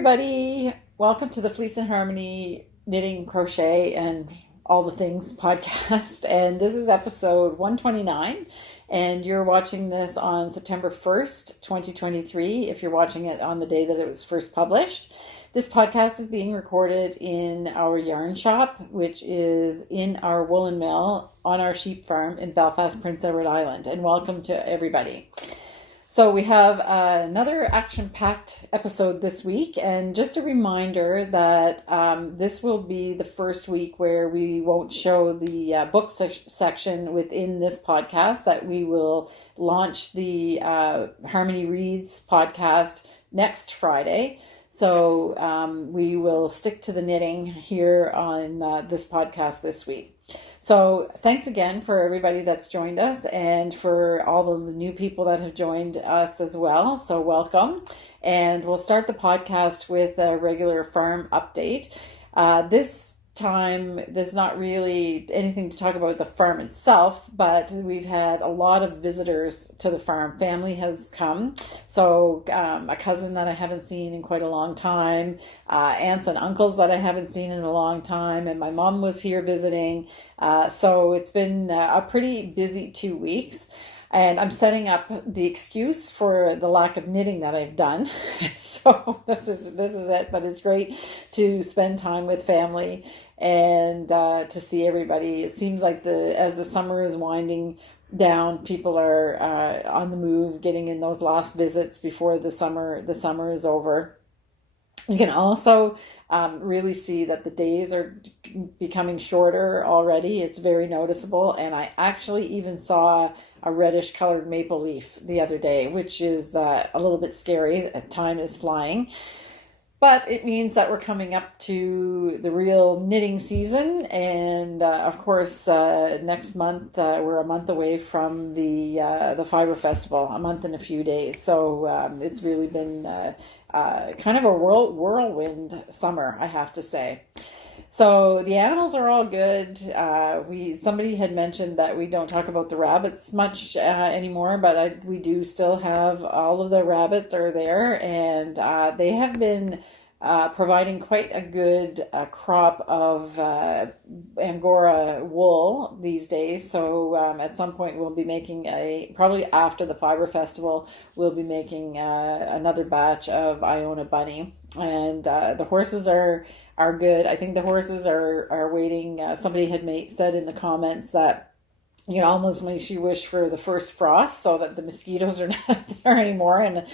everybody. Welcome to the Fleece and Harmony Knitting, Crochet, and all the things podcast. And this is episode 129. And you're watching this on September 1st, 2023, if you're watching it on the day that it was first published. This podcast is being recorded in our yarn shop, which is in our woolen mill on our sheep farm in Belfast, Prince Edward Island. And welcome to everybody. So we have another action-packed episode this week, and just a reminder that this will be the first week where we won't show the book section within this podcast, that we will launch the Harmony Reads podcast next Friday. So we will stick to the knitting here on this podcast this week. So thanks again for everybody that's joined us and for all of the new people that have joined us as well. So welcome. And we'll start the podcast with a regular farm update. This time, there's not really anything to talk about the farm itself, but we've had a lot of visitors to the farm. Family has come. So a cousin that I haven't seen in quite a long time, aunts and uncles that I haven't seen in a long time, and my mom was here visiting. So it's been a pretty busy 2 weeks. And I'm setting up the excuse for the lack of knitting that I've done. So this is it, but it's great to spend time with family and to see everybody. It seems like as the summer is winding down, people are on the move, getting in those last visits before the summer is over. You can also really see that the days are becoming shorter already. It's very noticeable. And I actually even saw a reddish colored maple leaf the other day, which is a little bit scary. Time is flying. But it means that we're coming up to the real knitting season. And of course, next month, we're a month away from the Fibre Festival, a month and a few days. So it's really been kind of a whirlwind summer, I have to say. So the animals are all good. Somebody had mentioned that we don't talk about the rabbits much anymore, but we do still have all of the rabbits are there, and they have been providing quite a good crop of Angora wool these days. So at some point we'll be making probably after the Fibre Festival, we'll be making another batch of Iona Bunny, and the horses are good. I think the horses are waiting. Somebody had said in the comments that almost makes you wish for the first frost so that the mosquitoes are not there anymore. And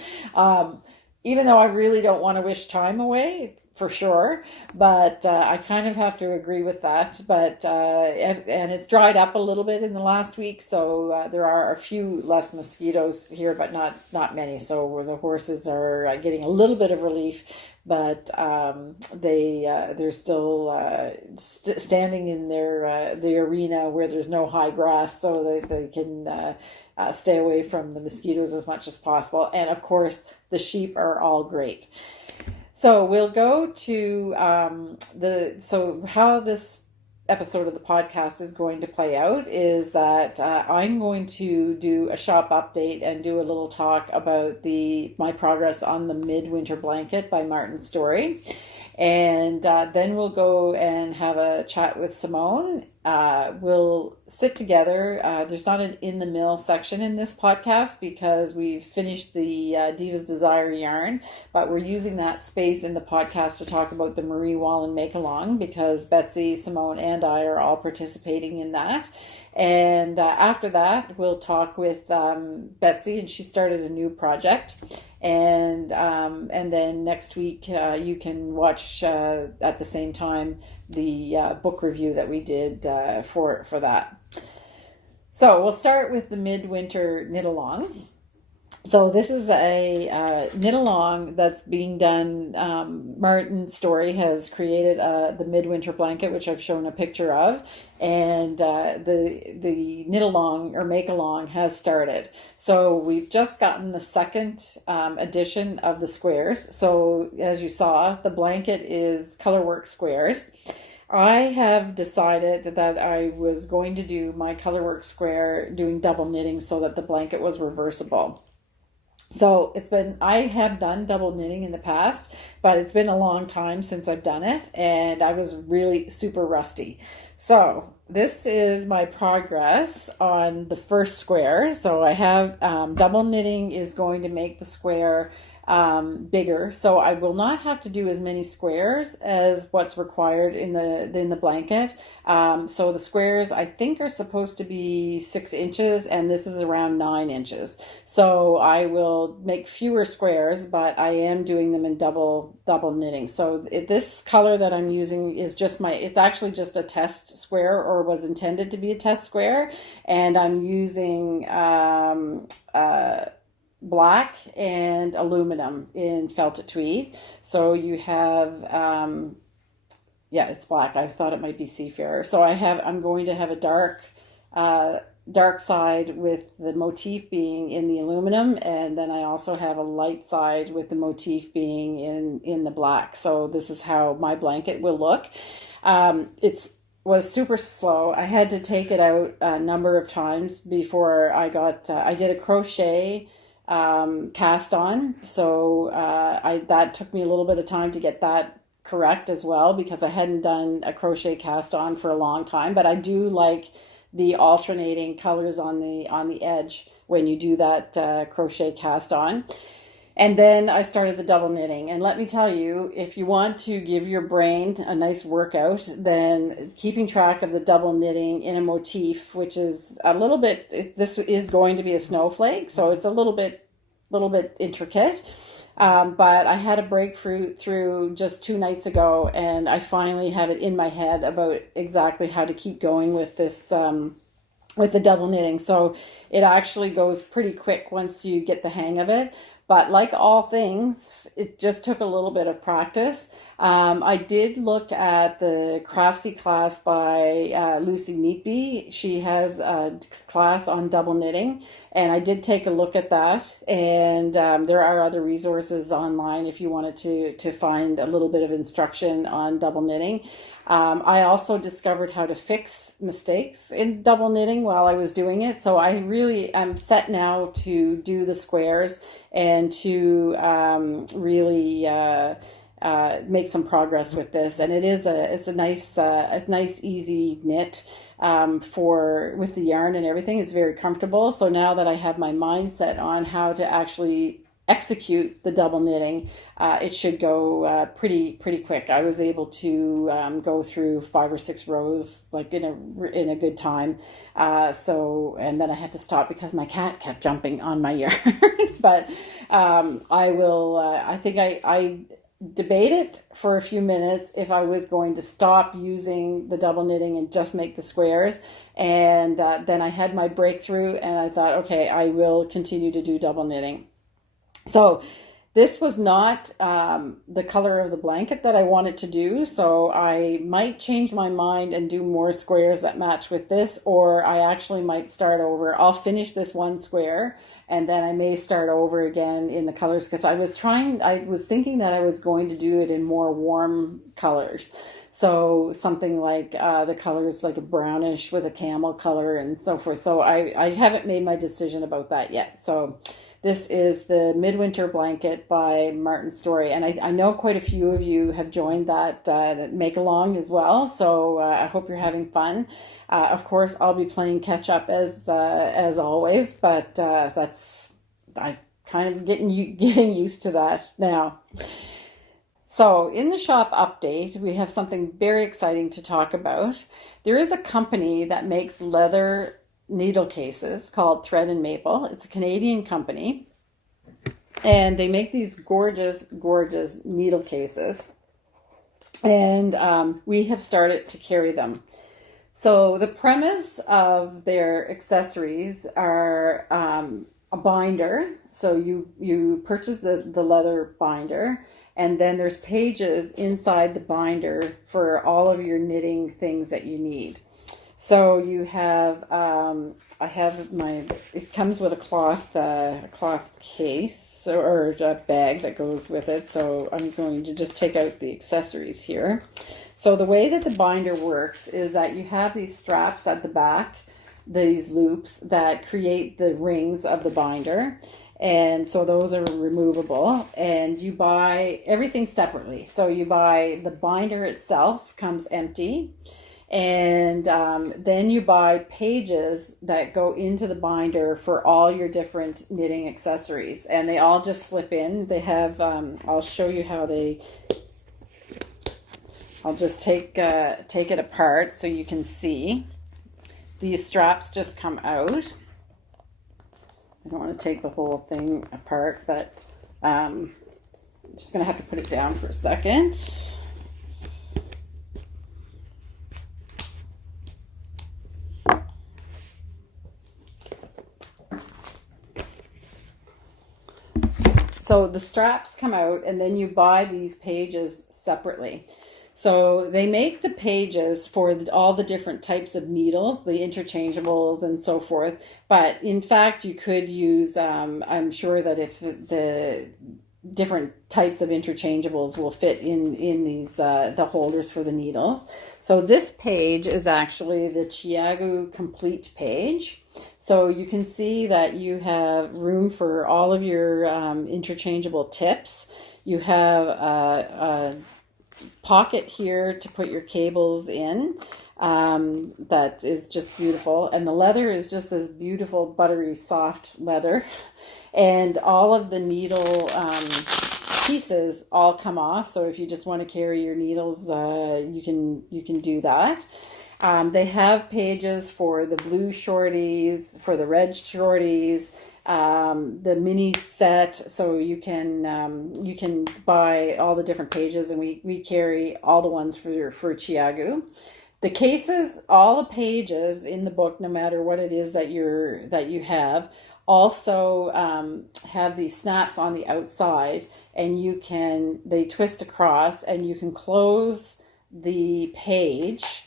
even though I really don't want to wish time away, for sure, but I kind of have to agree with that. But and it's dried up a little bit in the last week, so there are a few less mosquitoes here, but not many. So the horses are getting a little bit of relief, but they're still standing in the arena where there's no high grass, so they can stay away from the mosquitoes as much as possible. And of course, the sheep are all great. So we'll go to how this episode of the podcast is going to play out is that I'm going to do a shop update and do a little talk about my progress on the Midwinter Blanket by Martin Story. And then we'll go and have a chat with Simone. We'll sit together. There's not an in the mill section in this podcast because we've finished the Diva's Desire yarn, but we're using that space in the podcast to talk about the Marie Wallin make along because Betsy, Simone, and I are all participating in that. And after that, we'll talk with Betsy, and she started a new project. And then next week, you can watch at the same time the book review that we did for that. So we'll start with the Midwinter Knit Along. So this is a knit along that's being done. Martin Story has created the Midwinter Blanket, which I've shown a picture of, and the knit along or make along has started. So we've just gotten the second edition of the squares. So as you saw, the blanket is colorwork squares. I have decided that I was going to do my colorwork square doing double knitting so that the blanket was reversible. So I have done double knitting in the past, but it's been a long time since I've done it, and I was really super rusty. So this is my progress on the first square. So I have double knitting is going to make the square bigger, so I will not have to do as many squares as what's required in the blanket. So the squares I think are supposed to be 6 inches, and this is around 9 inches. So I will make fewer squares, but I am doing them in double knitting. So this color that I'm using is it's actually just a test square, or was intended to be a test square, and I'm using black and aluminum in felted tweed. So you have yeah, it's black. I thought it might be seafarer. So I'm going to have a dark side with the motif being in the aluminum, and then I also have a light side with the motif being in the black. So this is how my blanket will look. It was super slow. I had to take it out a number of times before I did a crochet cast on. So that took me a little bit of time to get that correct as well, because I hadn't done a crochet cast on for a long time. But I do like the alternating colors on the edge when you do that crochet cast on. And then I started the double knitting. And let me tell you, if you want to give your brain a nice workout, then keeping track of the double knitting in a motif, which is a little bit, this is going to be a snowflake, so it's a little bit intricate. But I had a breakthrough through just 2 nights ago, and I finally have it in my head about exactly how to keep going with this, with the double knitting. So it actually goes pretty quick once you get the hang of it. But like all things, it just took a little bit of practice. I did look at the Craftsy class by Lucy Neatby. She has a class on double knitting, and I did take a look at that. And there are other resources online if you wanted to find a little bit of instruction on double knitting. I also discovered how to fix mistakes in double knitting while I was doing it. So I really am set now to do the squares and to really make some progress with this. And it's a nice easy knit with the yarn and everything. It's very comfortable. So now that I have my mindset on how to actually execute the double knitting, it should go pretty quick. I was able to go through 5 or 6 rows like in a good time. And then I had to stop because my cat kept jumping on my yarn. But I think I debated for a few minutes if I was going to stop using the double knitting and just make the squares. And then I had my breakthrough, and I thought, okay, I will continue to do double knitting. So this was not the color of the blanket that I wanted to do, so I might change my mind and do more squares that match with this, or I actually might start over. I'll finish this one square, and then I may start over again in the colors, because I was thinking that I was going to do it in more warm colors. So something like the colors like a brownish with a camel color and so forth. So I haven't made my decision about that yet. So this is the Midwinter Blanket by Martin Story. And I know quite a few of you have joined that make-along as well. So I hope you're having fun. Of course, I'll be playing catch-up as always. But I'm kind of getting used to that now. So in the shop update, we have something very exciting to talk about. There is a company that makes leather needle cases called Thread and Maple. It's a Canadian company, and they make these gorgeous needle cases, and we have started to carry them. So the premise of their accessories are a binder. So you purchase the leather binder, and then there's pages inside the binder for all of your knitting things that you need. So you have, it comes with a cloth case or a bag that goes with it. So I'm going to just take out the accessories here. So the way that the binder works is that you have these straps at the back, these loops that create the rings of the binder. And so those are removable, and you buy everything separately. So you buy the binder itself, comes empty, and then you buy pages that go into the binder for all your different knitting accessories, and they all just slip in. They have, I'll show you how they, I'll just take it apart so you can see. These straps just come out. I don't want to take the whole thing apart, but I'm just going to have to put it down for a second. So the straps come out, and then you buy these pages separately. So they make the pages for all the different types of needles, the interchangeables and so forth. But in fact, you could use, I'm sure that if the different types of interchangeables will fit in these, the holders for the needles. So this page is actually the Chiagu Complete page. So you can see that you have room for all of your interchangeable tips. You have a pocket here to put your cables in, that is just beautiful, and the leather is just this beautiful buttery soft leather, and all of the needle pieces all come off. So if you just want to carry your needles, you can do that. They have pages for the blue shorties, for the red shorties, the mini set, so you can buy all the different pages, and we carry all the ones for Chiagu. The cases, all the pages in the book, no matter what it is that you have, also have these snaps on the outside, and they twist across, and you can close the page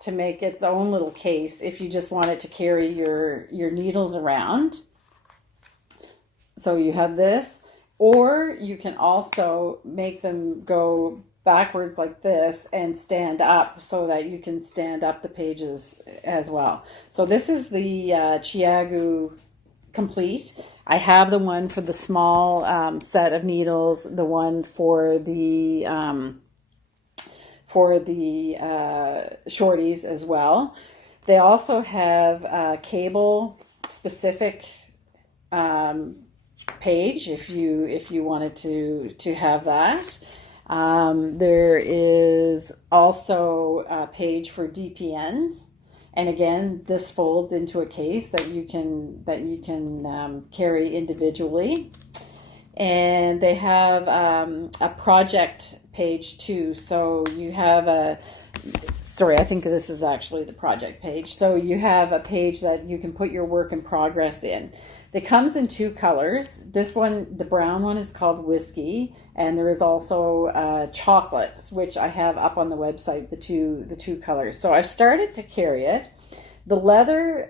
to make its own little case if you just want it to carry your needles around. So you have this, or you can also make them go backwards like this and stand up so that you can stand up the pages as well. So this is the Chiagu Complete. I have the one for the small set of needles, the one for the shorties as well. They also have cable specific page if you wanted to have that. There is also a page for DPNs, and again, this folds into a case that you can carry individually. And they have a project page too. So you have I think this is actually the project page. So you have a page that you can put your work in progress in. It comes in two colors. This one, the brown one, is called Whiskey, and there is also chocolate, which I have up on the website, the two colors. So I've started to carry it. The leather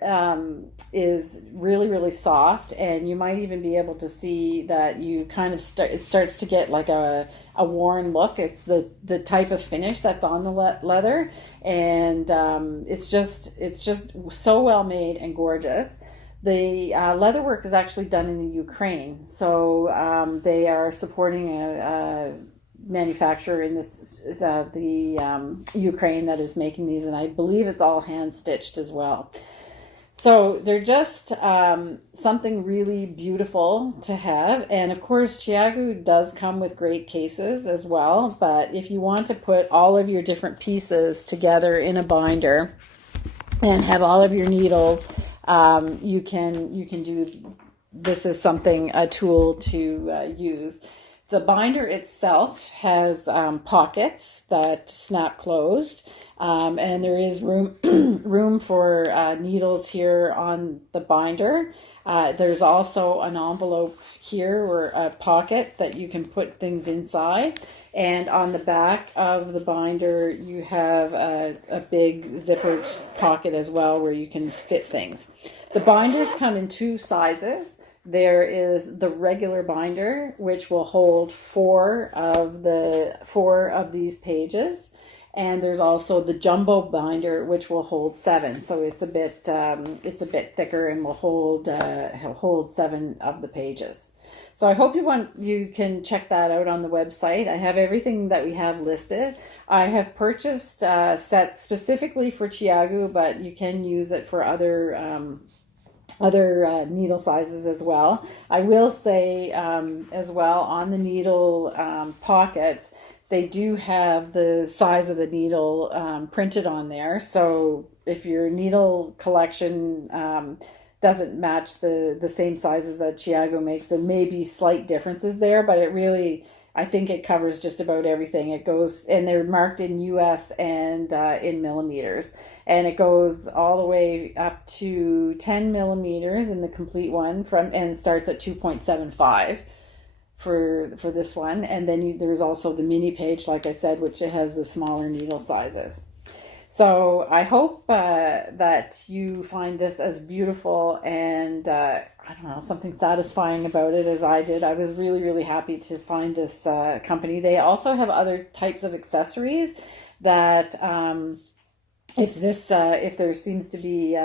is really, really soft, and you might even be able to see that you kind of it starts to get like a worn look. It's the type of finish that's on the leather, and it's just so well made and gorgeous. The leather work is actually done in the Ukraine, so they are supporting a manufacturer in the Ukraine that is making these, and I believe it's all hand stitched as well. So they're just something really beautiful to have, and of course Chiagu does come with great cases as well. But if you want to put all of your different pieces together in a binder and have all of your needles, you can do. This is a tool to use. The binder itself has pockets that snap closed, and there is room for needles here on the binder. There's also an envelope here or a pocket that you can put things inside. And on the back of the binder, you have a big zippered pocket as well where you can fit things. The binders come in two sizes. There is the regular binder, which will hold four of these pages. And there's also the jumbo binder, which will hold 7. So it's a bit thicker and will hold 7 of the pages. So I hope you can check that out on the website. I have everything that we have listed. I have purchased sets specifically for Chiagu, but you can use it for other needle sizes as well. I will say as well, on the needle pockets, they do have the size of the needle printed on there. So if your needle collection doesn't match the same sizes that Chiagu makes, there may be slight differences there, but it really, I think it covers just about everything. It goes, and they're marked in US and in millimeters, and it goes all the way up to 10 millimeters in the complete one, and starts at 2.75 for this one. And then there's also the mini page, like I said, which it has the smaller needle sizes. So I hope that you find this as beautiful and, I don't know, something satisfying about it as I did. I was really, really happy to find this company. They also have other types of accessories that if there seems to be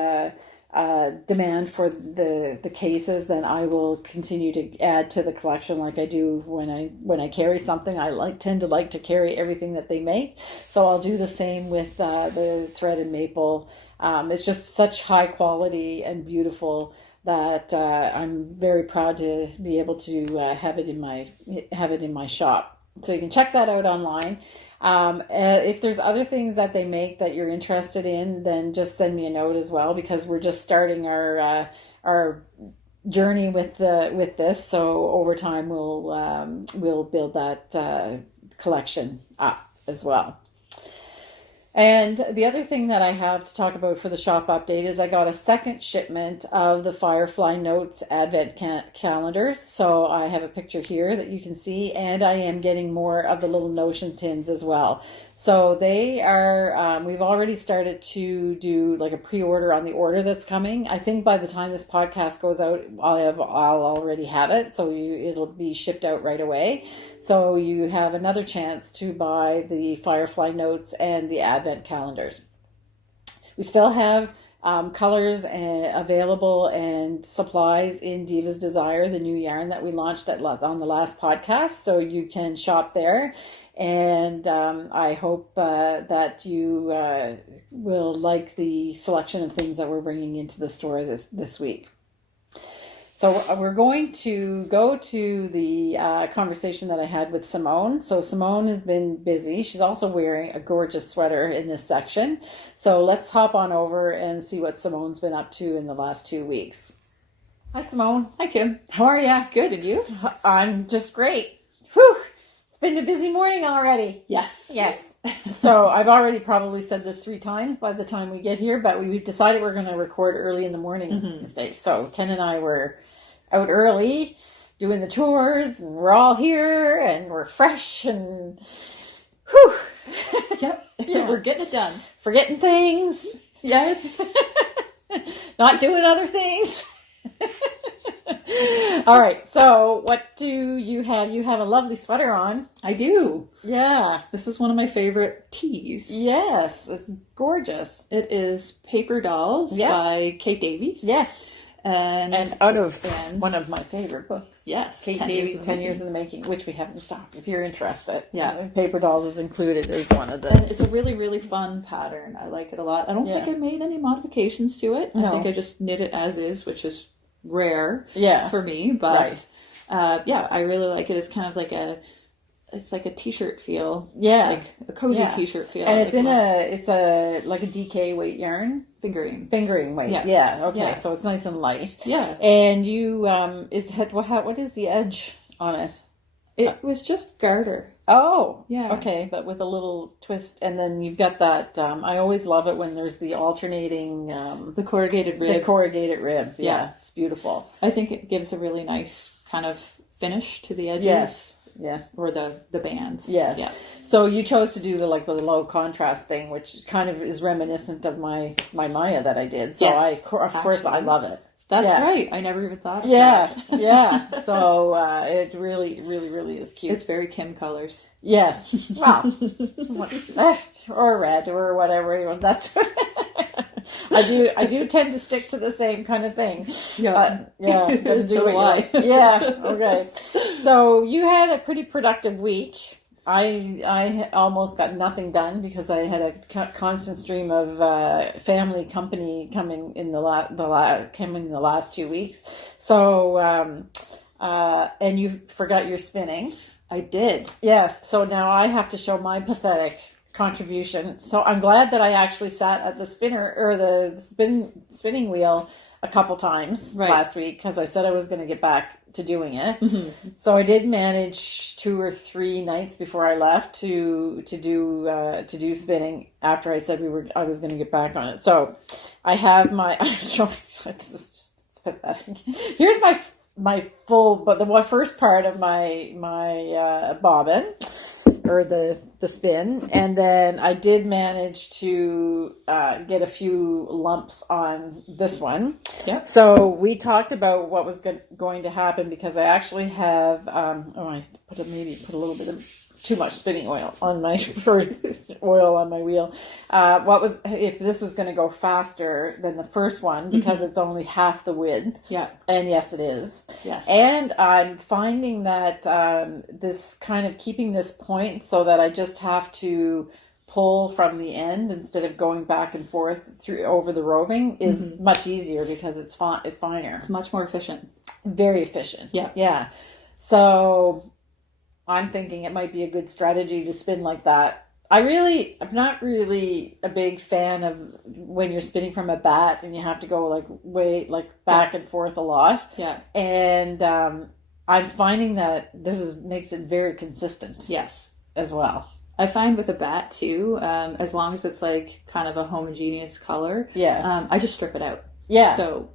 demand for the cases, then I will continue to add to the collection like I do when I carry something. I tend to like to carry everything that they make, so I'll do the same with the thread and maple. It's just such high quality and beautiful that I'm very proud to be able to have it in my shop. So you can check that out online. If there's other things that they make that you're interested in, then just send me a note as well, because we're just starting our journey with this. So over time we'll build that collection up as well. And the other thing that I have to talk about for the shop update is I got a second shipment of the Firefly Notes Advent calendars. So I have a picture here that you can see, and I am getting more of the little notion tins as well. So they are, we've already started to do like a pre-order on the order that's coming. I think by the time this podcast goes out, I'll already have it. So it'll be shipped out right away. So you have another chance to buy the Firefly Notes and the Advent calendars. We still have colors available and supplies in Diva's Desire, the new yarn that we launched on the last podcast. So you can shop there. And I hope that you will like the selection of things that we're bringing into the store this week. So we're going to go to the conversation that I had with Simone. So Simone has been busy. She's also wearing a gorgeous sweater in this section. So let's hop on over and see what Simone's been up to in the last 2 weeks. Hi, Simone. Hi, Kim. How are you? Good, and you? I'm just great. Whew. It's been a busy morning already. Yes. So I've already probably said this 3 times by the time we get here, but we've decided we're going to record early in the morning these days. So Ken and I were out early doing the tours, and we're all here and we're fresh and whew. Yep. Yeah. We're getting it done. Forgetting things. Yes. Not doing other things. All right. So what do you have? You have a lovely sweater on. I do. Yeah. This is one of my favorite tees. Yes. It's gorgeous. It is Paper Dolls by Kate Davies. Yes. And out of one of my favorite books. Yes. Kate Davies, 10 Years in the Making, which we haven't stopped if you're interested. Yeah. Paper Dolls is included as one of the... And it's a really, really fun pattern. I like it a lot. I don't think I made any modifications to it. No. I think I just knit it as is, which is rare for me. But I really like it. It's kind of like it's like a t-shirt feel. Yeah. Like a cozy t-shirt feel. And it's it's like a DK weight yarn. Fingering weight. Yeah. Okay. Yeah. So it's nice and light. Yeah. And you, what is the edge on it? It was just garter. Oh. Yeah. Okay. But with a little twist. And then you've got that, I always love it when there's the alternating, the corrugated rib. The corrugated rib. Yeah. It's beautiful. I think it gives a really nice kind of finish to the edges. Yes. Or the bands. Yes. Yeah. So you chose to do the low contrast thing, which kind of is reminiscent of my Maya that I did. So of course I love it. That's right. I never even thought of that. Yeah. Yeah. So it really, really, really is cute. It's very Kim colors. Yes. Well, or red or whatever. That's I do tend to stick to the same kind of thing. Yeah. Yeah. So do I. Yeah. Okay. So you had a pretty productive week. I almost got nothing done because I had a constant stream of family company coming in the last 2 weeks. So and you forgot your spinning. I did. Yes. So now I have to show my pathetic contribution. So I'm glad that I actually sat at the spinner or the spinning wheel a couple times last week because I said I was going to get back to doing it. Mm-hmm. So I did manage 2 or 3 nights before I left to do spinning after I said I was going to get back on it. So I have I'm showing this is just it's pathetic. Here's my full, but the first part of my bobbin or the spin, and then I did manage to get a few lumps on this one. Yep. So we talked about what was going to happen because I actually have I put a little bit of too much spinning oil on my wheel. If this was going to go faster than the first one because it's only half the width. Yeah. And yes, it is. Yes. And I'm finding that this kind of keeping this point so that I just have to pull from the end instead of going back and forth over the roving is much easier because it's finer. It's much more efficient. Very efficient. Yeah. Yeah. So I'm thinking it might be a good strategy to spin like that. I'm not really a big fan of when you're spinning from a bat and you have to go back and forth a lot. Yeah. And I'm finding that makes it very consistent. Yes. As well. I find with a bat too, as long as it's like kind of a homogeneous color. Yeah. I just strip it out. Yeah. So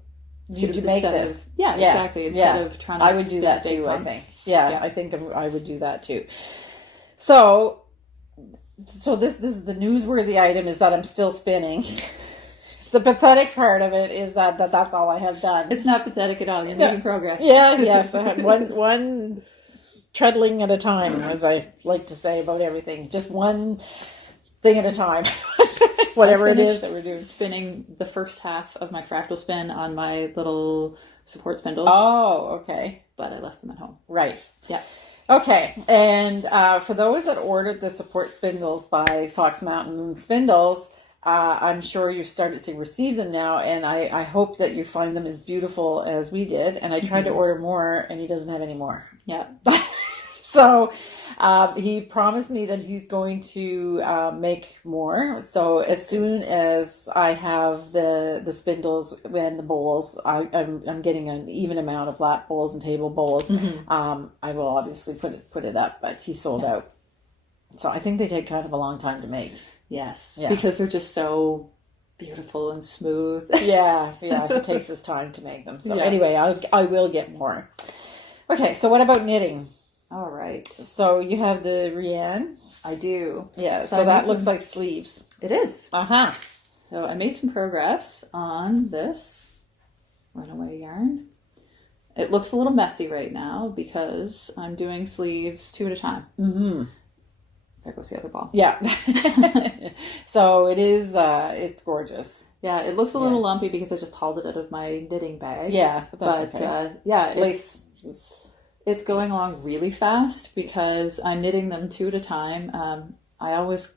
did you make this? Yeah, exactly. Instead of trying to I would do that too, humps. I think. Yeah, I think I would do that too. So this is the newsworthy item is that I'm still spinning. The pathetic part of it is that's all I have done. It's not pathetic at all. You're making progress. Yeah, yes. I had one treadling at a time, as I like to say about everything. Just one thing at a time. Whatever it is that we're doing. Spinning the first half of my fractal spin on my little support spindles. Oh, okay. But I left them at home. Right. Yeah. Okay. And for those that ordered the support spindles by Fox Mountain Spindles, I'm sure you've started to receive them now, and I hope that you find them as beautiful as we did. And I tried to order more, and he doesn't have any more. Yeah. So he promised me that he's going to make more. So as soon as I have the spindles and the bowls, I'm getting an even amount of lap bowls and table bowls. I will obviously put it up, but he sold out. So I think they take kind of a long time to make. Yes, yeah. Because they're just so beautiful and smooth. Yeah, it takes his time to make them. So anyway, I will get more. Okay, so what about knitting? All right. So you have the Rian. I do. Yeah, so that looks like sleeves. It is. Uh-huh. So I made some progress on this runaway yarn. It looks a little messy right now because I'm doing sleeves 2 at a time. Mm-hmm. There goes the other ball. Yeah. So it is, it's gorgeous. Yeah, it looks a little lumpy because I just hauled it out of my knitting bag. Yeah, but that's okay. It's going along really fast because I'm knitting them 2 at a time. I always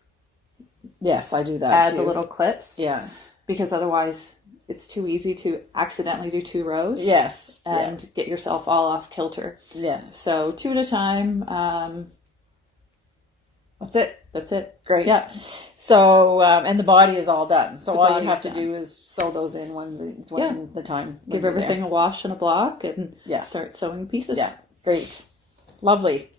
I do that add the little clips. Yeah. Because otherwise it's too easy to accidentally do 2 rows. Yes. And get yourself all off kilter. Yeah. So 2 at a time. That's it. Great. Yeah. So, and the body is all done. So all you have to do is sew those in one at a time. Give everything a wash and a block and start sewing pieces. Yeah. Great. Lovely.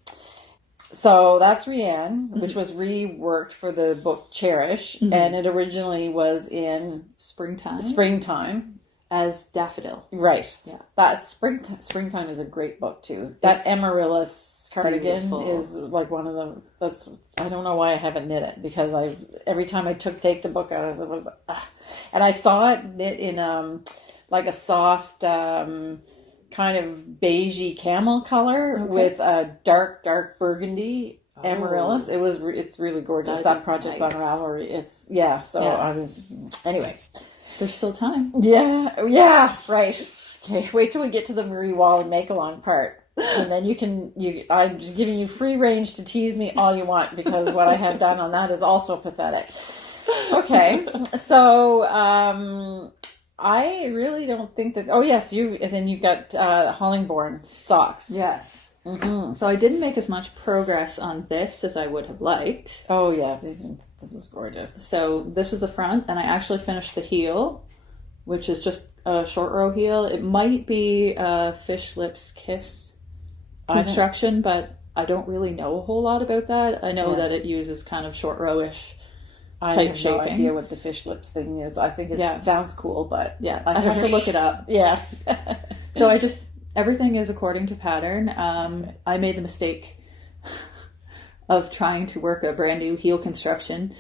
So that's Rian, which was reworked for the book Cherish. And it originally was in Springtime. As Daffodil. Right. Yeah. That Springtime is a great book too. That Amaryllis Cardigan is like one of them. I don't know why I haven't knit it because every time I take the book out of it was, and I saw it knit in like a soft kind of beigey camel color with a dark burgundy amaryllis. It's really gorgeous. That project on Ravelry. Anyway. There's still time. Yeah, right. Okay, wait till we get to the Marie Wallin make-along part. And then I'm just giving you free range to tease me all you want, because what I have done on that is also pathetic. Okay, so I really don't think that... Oh, yes, you've got Hollingbourne Socks. Yes. Mm-hmm. So I didn't make as much progress on this as I would have liked. Oh, yeah, this is gorgeous. So this is the front, and I actually finished the heel, which is just a short row heel. It might be a Fish Lips Kiss construction, but I don't really know a whole lot about that. I know that it uses kind of short rowish type shaping. I have no idea what the Fish Lips thing is. I think it sounds cool, but I have to look it up. Yeah. So everything is according to pattern. I made the mistake of trying to work a brand new heel construction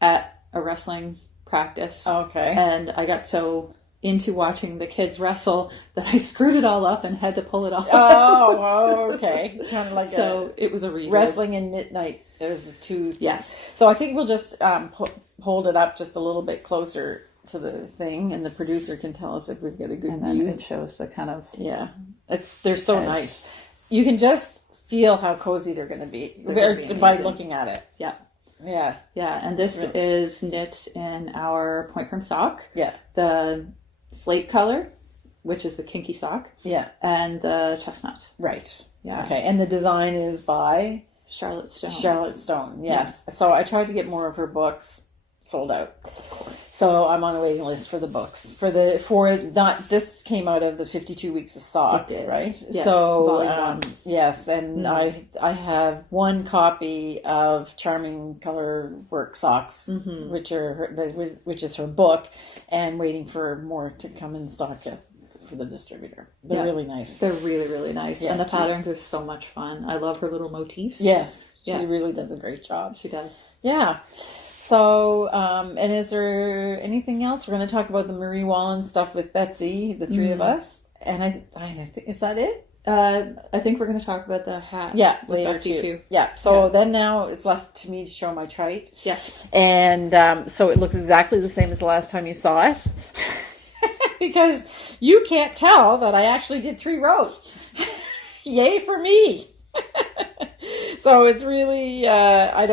at a wrestling practice. Okay. And I got so into watching the kids wrestle that I screwed it all up and had to pull it off. Oh, okay. Kind of like it was a redo. Wrestling and knit night. There's the two. Yes. So I think we'll just hold it up just a little bit closer to the thing, and the producer can tell us if we've got a good view. It shows the kind of they're so nice. You can just feel how cozy they're going to be by looking at it. Yeah. Yeah. Yeah, and this is knit in our point prim sock. Yeah. The slate color, which is the kinky sock. Yeah. And the chestnut. Right. Yeah. Okay, and the design is by Charlotte Stone. Charlotte Stone, yes. Yeah. So I tried to get more of her books, sold out. Of course. So I'm on a waiting list for the books. This came out of the 52 weeks of sock, right? Yes. So yes, and I have one copy of Charming Color Work Socks, which is her book, and waiting for more to come in stock for the distributor. They're really nice. They're really, really nice. And the patterns are so much fun. I love her little motifs. Yes. She really does a great job. She does. Yeah. So, and is there anything else? We're going to talk about the Marie Wallin stuff with Betsy, the three of us. And I think, is that it? I think we're going to talk about the hat. Yeah, with Betsy too. Yeah. So then now it's left to me to show my Treit. Yes. And so it looks exactly the same as the last time you saw it. Because you can't tell that I actually did 3 rows. Yay for me. So it's really, I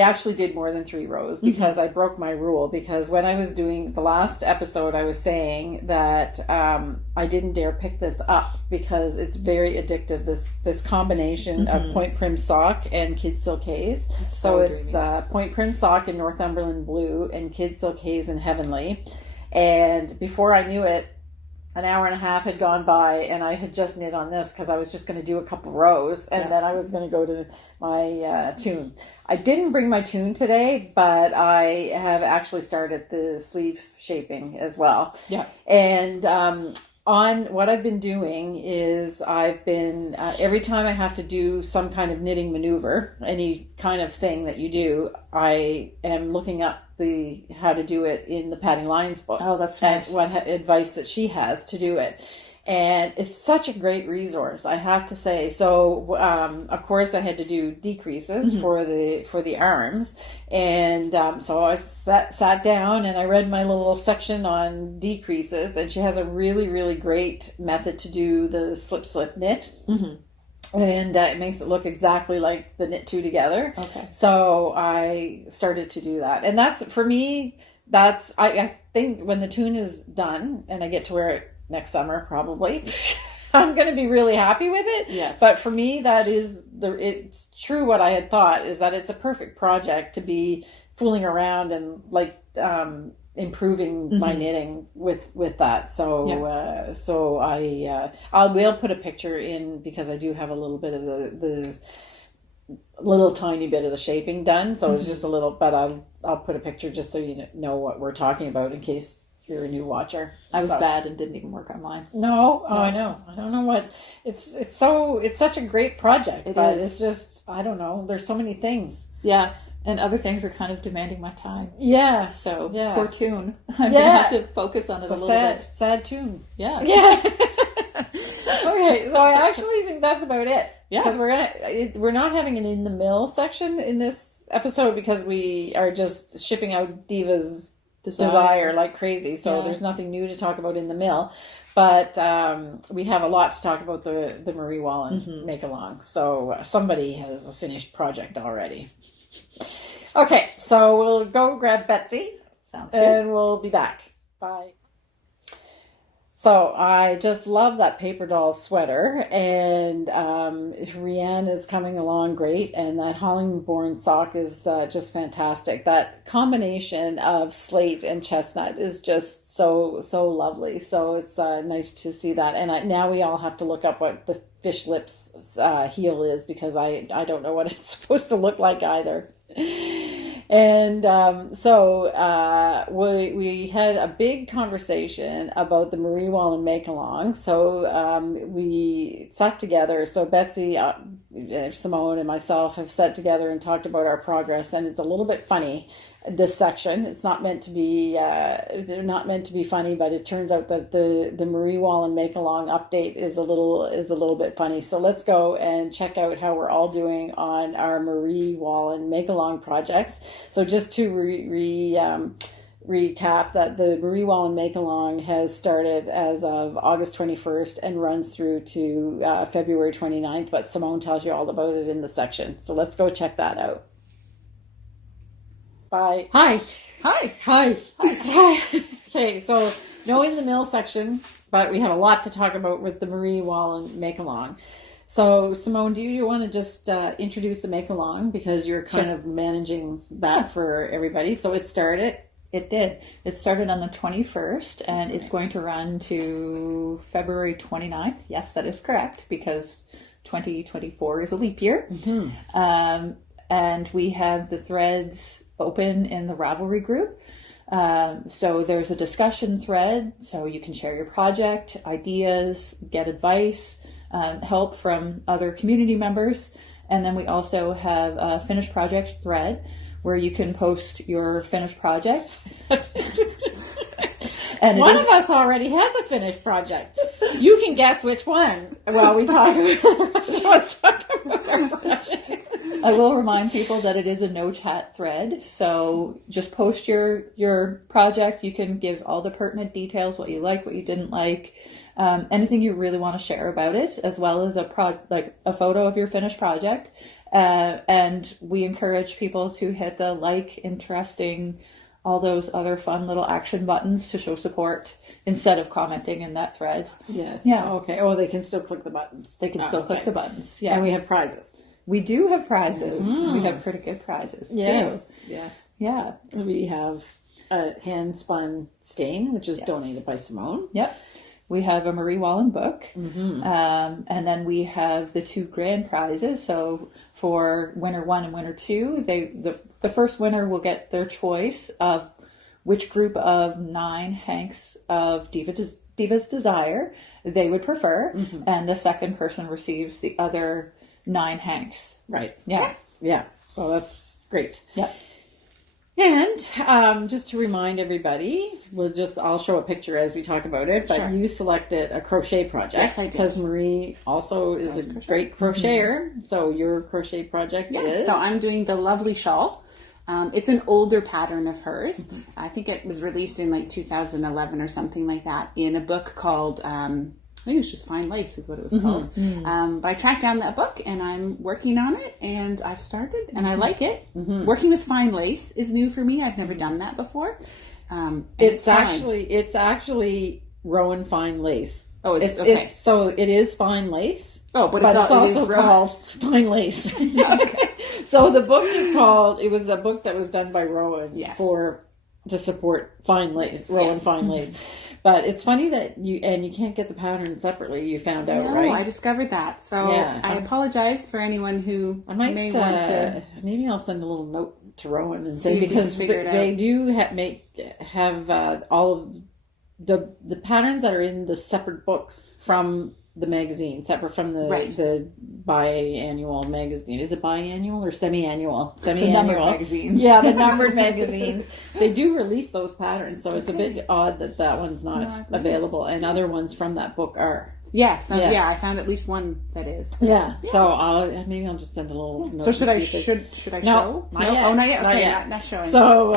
actually did more than 3 rows because I broke my rule. Because when I was doing the last episode, I was saying that I didn't dare pick this up because it's very addictive. This combination of point prim sock and kid silk haze. So it's point prim sock in Northumberland blue and kid silk haze in Heavenly. And before I knew it, an hour and a half had gone by, and I had just knit on this because I was just going to do a couple rows, and then I was going to go to my tune. I didn't bring my tune today, but I have actually started the sleeve shaping as well. Yeah. And on what I've been doing is I've been, every time I have to do some kind of knitting maneuver, any kind of thing that you do, I am looking up how to do it in the Patty Lyons book. Oh, that's nice. And what advice that she has to do it. And it's such a great resource, I have to say. So, of course, I had to do decreases for the arms. And so I sat down and I read my little section on decreases. And she has a really, really great method to do the slip knit. And it makes it look exactly like the knit 2 together. Okay. So I started to do that. And that's, for me, I think when the tune is done and I get to wear it next summer, probably, I'm going to be really happy with it. Yes. But for me, it's true what I had thought, is that it's a perfect project to be fooling around and improving my knitting with that. So so I will put a picture in, because I do have a little bit of the little tiny bit of the shaping done. So it's just a little, but I'll put a picture just so you know what we're talking about in case you're a new watcher. I was bad and didn't even work on mine. No, I know. I don't know what it's such a great project, but it's just, I don't know. There's so many things. Yeah. And other things are kind of demanding my time. Yeah. So, yeah. poor tune. I'm going to have to focus on it a little bit. Sad tune. Yeah. Yeah. Okay, so I actually think that's about it. Yeah. Because we're not having an in the mill section in this episode because we are just shipping out Diva's Desire like crazy. So there's nothing new to talk about in the mill. But we have a lot to talk about the Marie Wallin make-along. So somebody has a finished project already. Okay, so we'll go grab Betsy. Sounds good. And we'll be back. Bye. So I just love that paper doll sweater, and Rian is coming along great, and that Hollingbourne sock is just fantastic. That combination of slate and chestnut is just so lovely. So it's nice to see that. And now we all have to look up what the fish lips heel is, because I don't know what it's supposed to look like either. And we had a big conversation about the Marie Wallin make-along. So we sat together. So Betsy, Simone, and myself have sat together and talked about our progress. And it's a little bit funny, this section. It's not meant to be funny, but it turns out that the Marie Wallin make-along update is a little bit funny. So let's go and check out how we're all doing on our Marie Wallin make-along projects. So just to recap, that the Marie Wallin make-along has started as of August 21st and runs through to February 29th, but Simone tells you all about it in the section. So let's go check that out. Bye. Hi. Okay, so no in the mill section, but we have a lot to talk about with the Marie Wallin make-along. So Simone, do you want to just introduce the make-along, because you're kind of managing that for everybody? So it started. It did. It started on the 21st, and it's going to run to February 29th. Yes, that is correct, because 2024 is a leap year. And we have the threads open in the Ravelry group. So there's a discussion thread, so you can share your project, ideas, get advice, help from other community members. And then we also have a finished project thread where you can post your finished projects. And one of us already has a finished project. You can guess which one while we talk about our project. I will remind people that it is a no chat thread, so just post your project. You can give all the pertinent details, what you like, what you didn't like, anything you really want to share about it, as well as a photo of your finished project. And we encourage people to hit the like, interesting, all those other fun little action buttons to show support instead of commenting in that thread. Yes. Yeah. Okay. Oh, they can still click the buttons. They can still click the buttons. Yeah. And we have prizes. We do have prizes. We have pretty good prizes, too. Yes. Yeah. We have a hand-spun skein, which is donated by Simone. Yep. We have a Marie Wallin book. And then we have the 2 grand prizes. So for winner 1 and winner 2, the first winner will get their choice of which group of 9 hanks of Diva's Desire they would prefer. And the second person receives the other 9 hanks. Right. Yeah. So that's great. Yep. And just to remind everybody, I'll show a picture as we talk about it, but you selected a crochet project. Yes, I did. Because Marie also is a great crocheter. So your crochet project is? So I'm doing the lovely shawl. It's an older pattern of hers. I think it was released in like 2011 or something like that in a book called... I think it was just Fine Lace is what it was called. But I tracked down that book and I'm working on it and I've started and I like it. Working with fine lace is new for me. I've never done that before. It's actually Rowan Fine Lace. Oh, okay. So it is fine lace. Oh, but it's also called Fine Lace. So the book is called, it was a book that was done by Rowan to support fine lace, Rowan Fine Lace. But it's funny that you can't get the pattern separately. You found out, right? I discovered that. So I apologize for anyone who may want to. Maybe I'll send a little note to Rowan and say, because they do have all of the patterns that are in the separate books from the magazine, separate from the Right. the biannual magazine. Is it biannual or semi-annual? The Semi-annual numbered magazines. Yeah, the numbered magazines. They do release those patterns, so it's a bit odd that that one's not available, and other ones from that book are. Yes, Yeah. yeah, I found at least one that is. Yeah. So maybe I'll just send a little. Note So should and I see if it- should I No, show? not no, yet. oh, not yet. Not Okay, yet. not showing. So,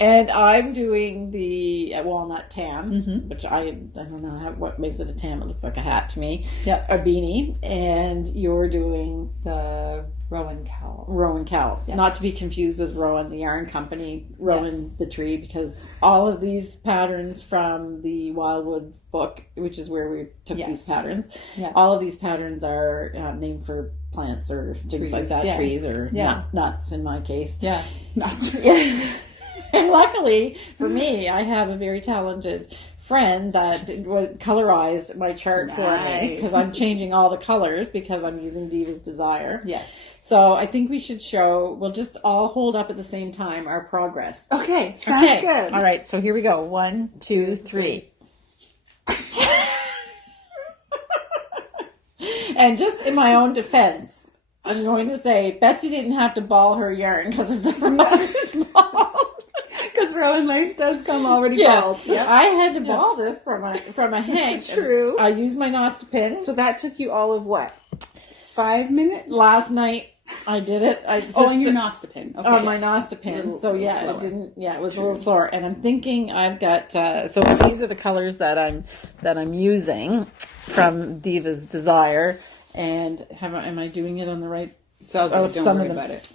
and I'm doing the Walnut Tam, which I don't know what makes it a tam. It looks like a hat to me. Yep. A beanie, and you're doing The Rowan Cowl. Rowan Cowl, Yeah. not to be confused with Rowan, the yarn company, Rowan Yes. the tree, because all of these patterns from the Wildwoods book, which is where we took Yes. these patterns, Yeah. all of these patterns are named for plants or things like Trees, that, yeah. trees or Yeah. nuts in my case. Yeah. Not And luckily for me, I have a very talented friend that colorized my chart for me, Nice. because I'm changing all the colors because I'm using Diva's Desire. Yes. So I think we should show, we'll just all hold up at the same time our progress. okay. Sounds good. All right, so here we go. 1, 2, 3. And just in my own defense, I'm going to say Betsy didn't have to ball her yarn because it's a ball. Because Rowan Lace does come already Yes, balled. Yep. I had to ball this from a hank. True. I used my Nosta pin. So that took you all of what? 5 minutes? Last night I did it. And your Nosta pin. Okay. On my Nosta pin. Little- So little yeah, slower. it didn't. Yeah, it was a little sore. And I'm thinking I've got. So these are the colors that I'm using from Diva's Desire. And am I doing it on the right? It's all good. Oh, Don't some worry of them. about it.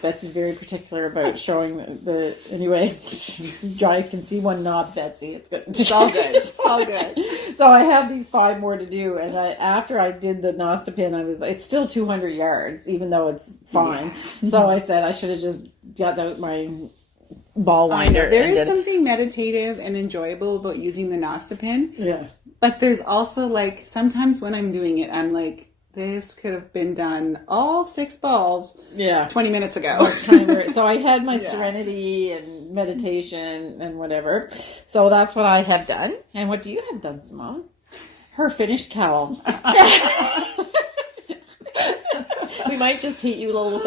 Betsy's very particular about showing the anyway. I can see one knob, Betsy. It's good. It's all good. It's all good. So I have these 5 more to do, and after I did the Nosta pin, it's still 200 yards, even though it's fine. Yeah. So I said I should have just got out my ball I winder. know. There and is did it. something meditative and enjoyable about using the Nosta pin. Yeah. But there's also like, sometimes when I'm doing it, I'm like, this could have been done all 6 balls Yeah. 20 minutes ago. So I had my Yeah. serenity and meditation and whatever. So that's what I have done. And what do you have done, Simone? Her finished cowl. We might just heat you a little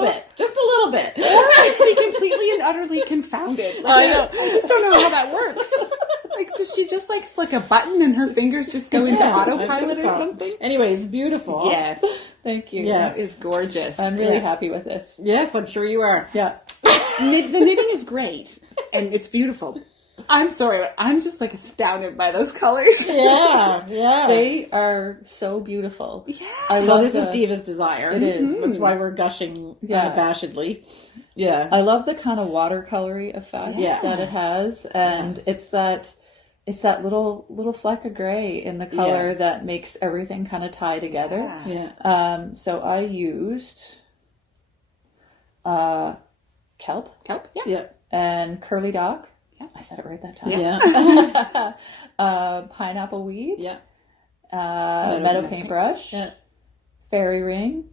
bit, just a little bit. Or I just be completely and utterly confounded. Like, I know. I just don't know how that works. Like, does she just like flick a button and her fingers just go into Yeah, I autopilot think or so. something? Anyway, it's beautiful. Yes. Thank you. Yes. That is gorgeous. I'm really Yeah. happy with this. Yes, I'm sure you are. Yeah. The knitting is great and it's beautiful. I'm sorry, but I'm just like astounded by those colors. Yeah, yeah. They are so beautiful. Yeah. I So love this is the- Diva's Desire. It is. That's why we're gushing Yeah. unabashedly. Yeah. I love the kind of watercolory effect Yeah. that it has, and it's that little fleck of gray in the color Yeah. that makes everything kind of tie together. Yeah. Yeah. So I used kelp Kelp? Yeah. Yeah. and curly dock. Yeah. I said it right that time. Yeah. Pineapple weed. Yeah. Meadow paintbrush. Yeah. Fairy ring.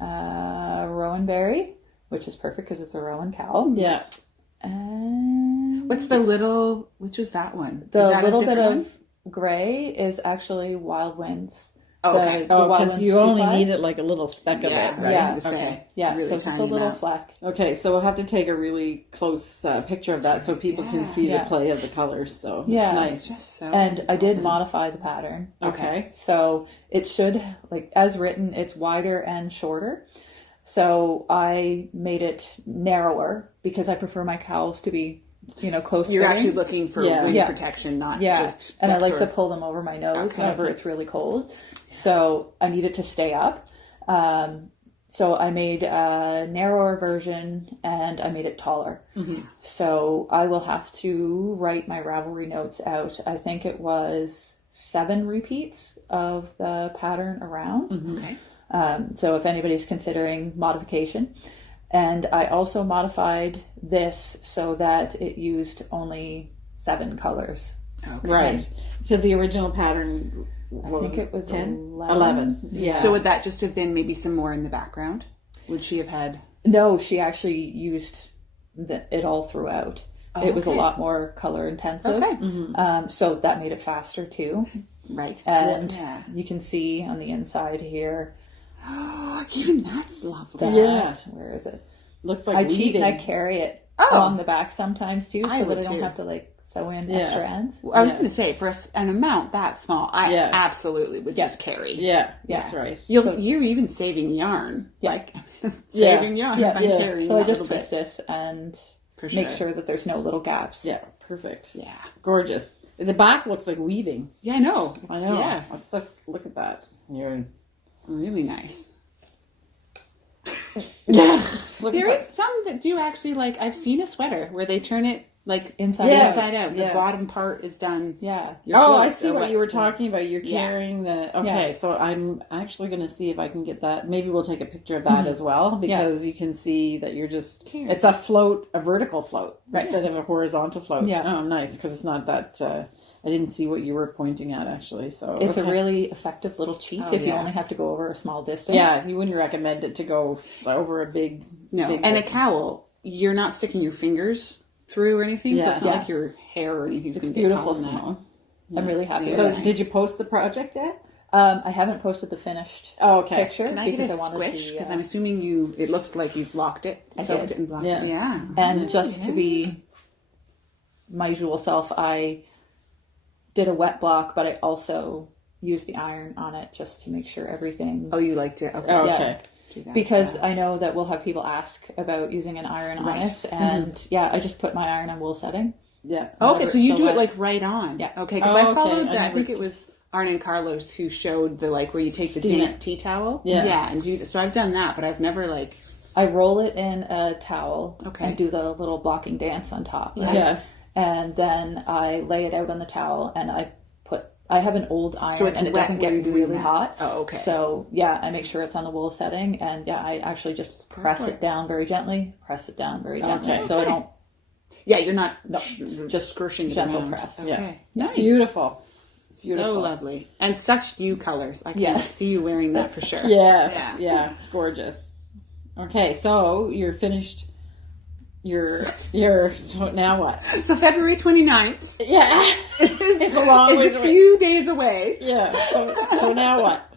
Rowan berry, which is perfect because it's a Rowan cowl. Yeah. And What's the little, which is that one? the is that little a bit different of gray is actually Wild Winds. Oh, okay. The Oh, Wild because Winds you only two-ply. needed like a little speck of Yeah, it, I was right? Yeah. going to say. Okay. Yeah, really so just a tiny little amount. fleck. Okay, so we'll have to take a really close picture of that so people can see Yeah. the play of the colors. So Yeah. it's nice. It's just so. And I did modify the pattern. Okay. So it should, like as written, it's wider and shorter. So I made it narrower because I prefer my cowls to be, close You're fitting. actually looking for Yeah. wing Yeah. protection, not Yeah, just. and I depth like to or- pull them over my nose Okay. whenever it's really cold. So I need it to stay up. So I made a narrower version and I made it taller. Mm-hmm. So I will have to write my Ravelry notes out. I think it was 7 repeats of the pattern around. Okay. So if anybody's considering modification. And I also modified this so that it used only 7 colors. Okay. Right. Because the original pattern I think it was 10? 11. 11. Yeah. So would that just have been maybe some more in the background? Would she have had? No, she actually used it all throughout. it was a lot more color intensive. Okay. So that made it faster too. Right. And you can see on the inside here. Even that's lovely. Where is it? Looks like I cheat and I carry it along the back sometimes too, so that I don't have to like sew in extra ends. I was going to say, for an amount that small, I absolutely would just carry. Yeah, that's right. You're even saving yarn. Like, saving yarn by carrying so I just twist it and make sure that there's no little gaps. Yeah, perfect. Yeah. Gorgeous. The back looks like weaving. Yeah, I know. Yeah. Let's look at that. You're really nice. Yeah. There is some that do actually, like, I've seen a sweater where they turn it like inside out. The bottom part is done. Yeah. I see what you were talking about. You're carrying so I'm actually going to see if I can get that. Maybe we'll take a picture of that as well, because you can see that you're just carrying. It's a vertical float instead of a horizontal float. Yeah. Oh, nice, because it's not that. I didn't see what you were pointing at, actually. So it's a really effective little cheat if you only have to go over a small distance. Yeah, you wouldn't recommend it to go over a big. No, big and distance. a cowl, you're not sticking your fingers through or anything, so it's not like your hair or anything's going to get beautiful, caught on that. I'm really happy. So, with that. did you post the project yet? I haven't posted the finished picture. Can I get a squish? Because I'm assuming it looks like you've blocked it, soaked it and blocked it. Yeah. And just to be my usual self, I did a wet block, but I also used the iron on it just to make sure everything... Oh, you liked it? Okay. Okay. Because I know that we'll have people ask about using an iron on it, and I just put my iron on wool setting. Yeah. Okay, so you do it like right on. Yeah. Okay, because I followed that. I think it was Arne and Carlos who showed the where you take the damp tea towel. Yeah, and do that. So I've done that, but I've never I roll it in a towel. Okay. And do the little blocking dance on top. Right? Yeah. And then I lay it out on the towel, and I have an old iron, and it doesn't get really hot. Oh, okay. So, I make sure it's on the wool setting, and I actually just press it down very gently. Okay. So I don't... Yeah, you're not just squishing it gentle around. press. Okay. Yeah. Nice. Beautiful. So lovely. And such you colors. I can see you wearing that for sure. Yeah. It's gorgeous. Okay, so you're finished... so now what? So February 29th. Yeah. It's a long way away. Few days away. Yeah. So now what?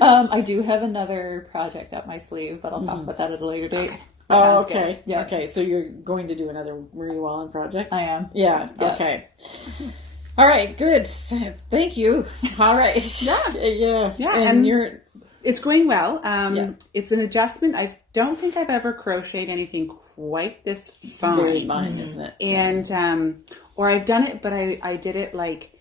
I do have another project up my sleeve, but I'll talk about that at a later date. Okay. Good. Yeah. Okay, so you're going to do another Marie Wallin project? I am. Yeah. Okay. All right, good. Thank you. All right. Yeah. And it's going well. It's an adjustment. I don't think I've ever crocheted anything quite this fine. Very fine, isn't it? And or I've done it, but I did it like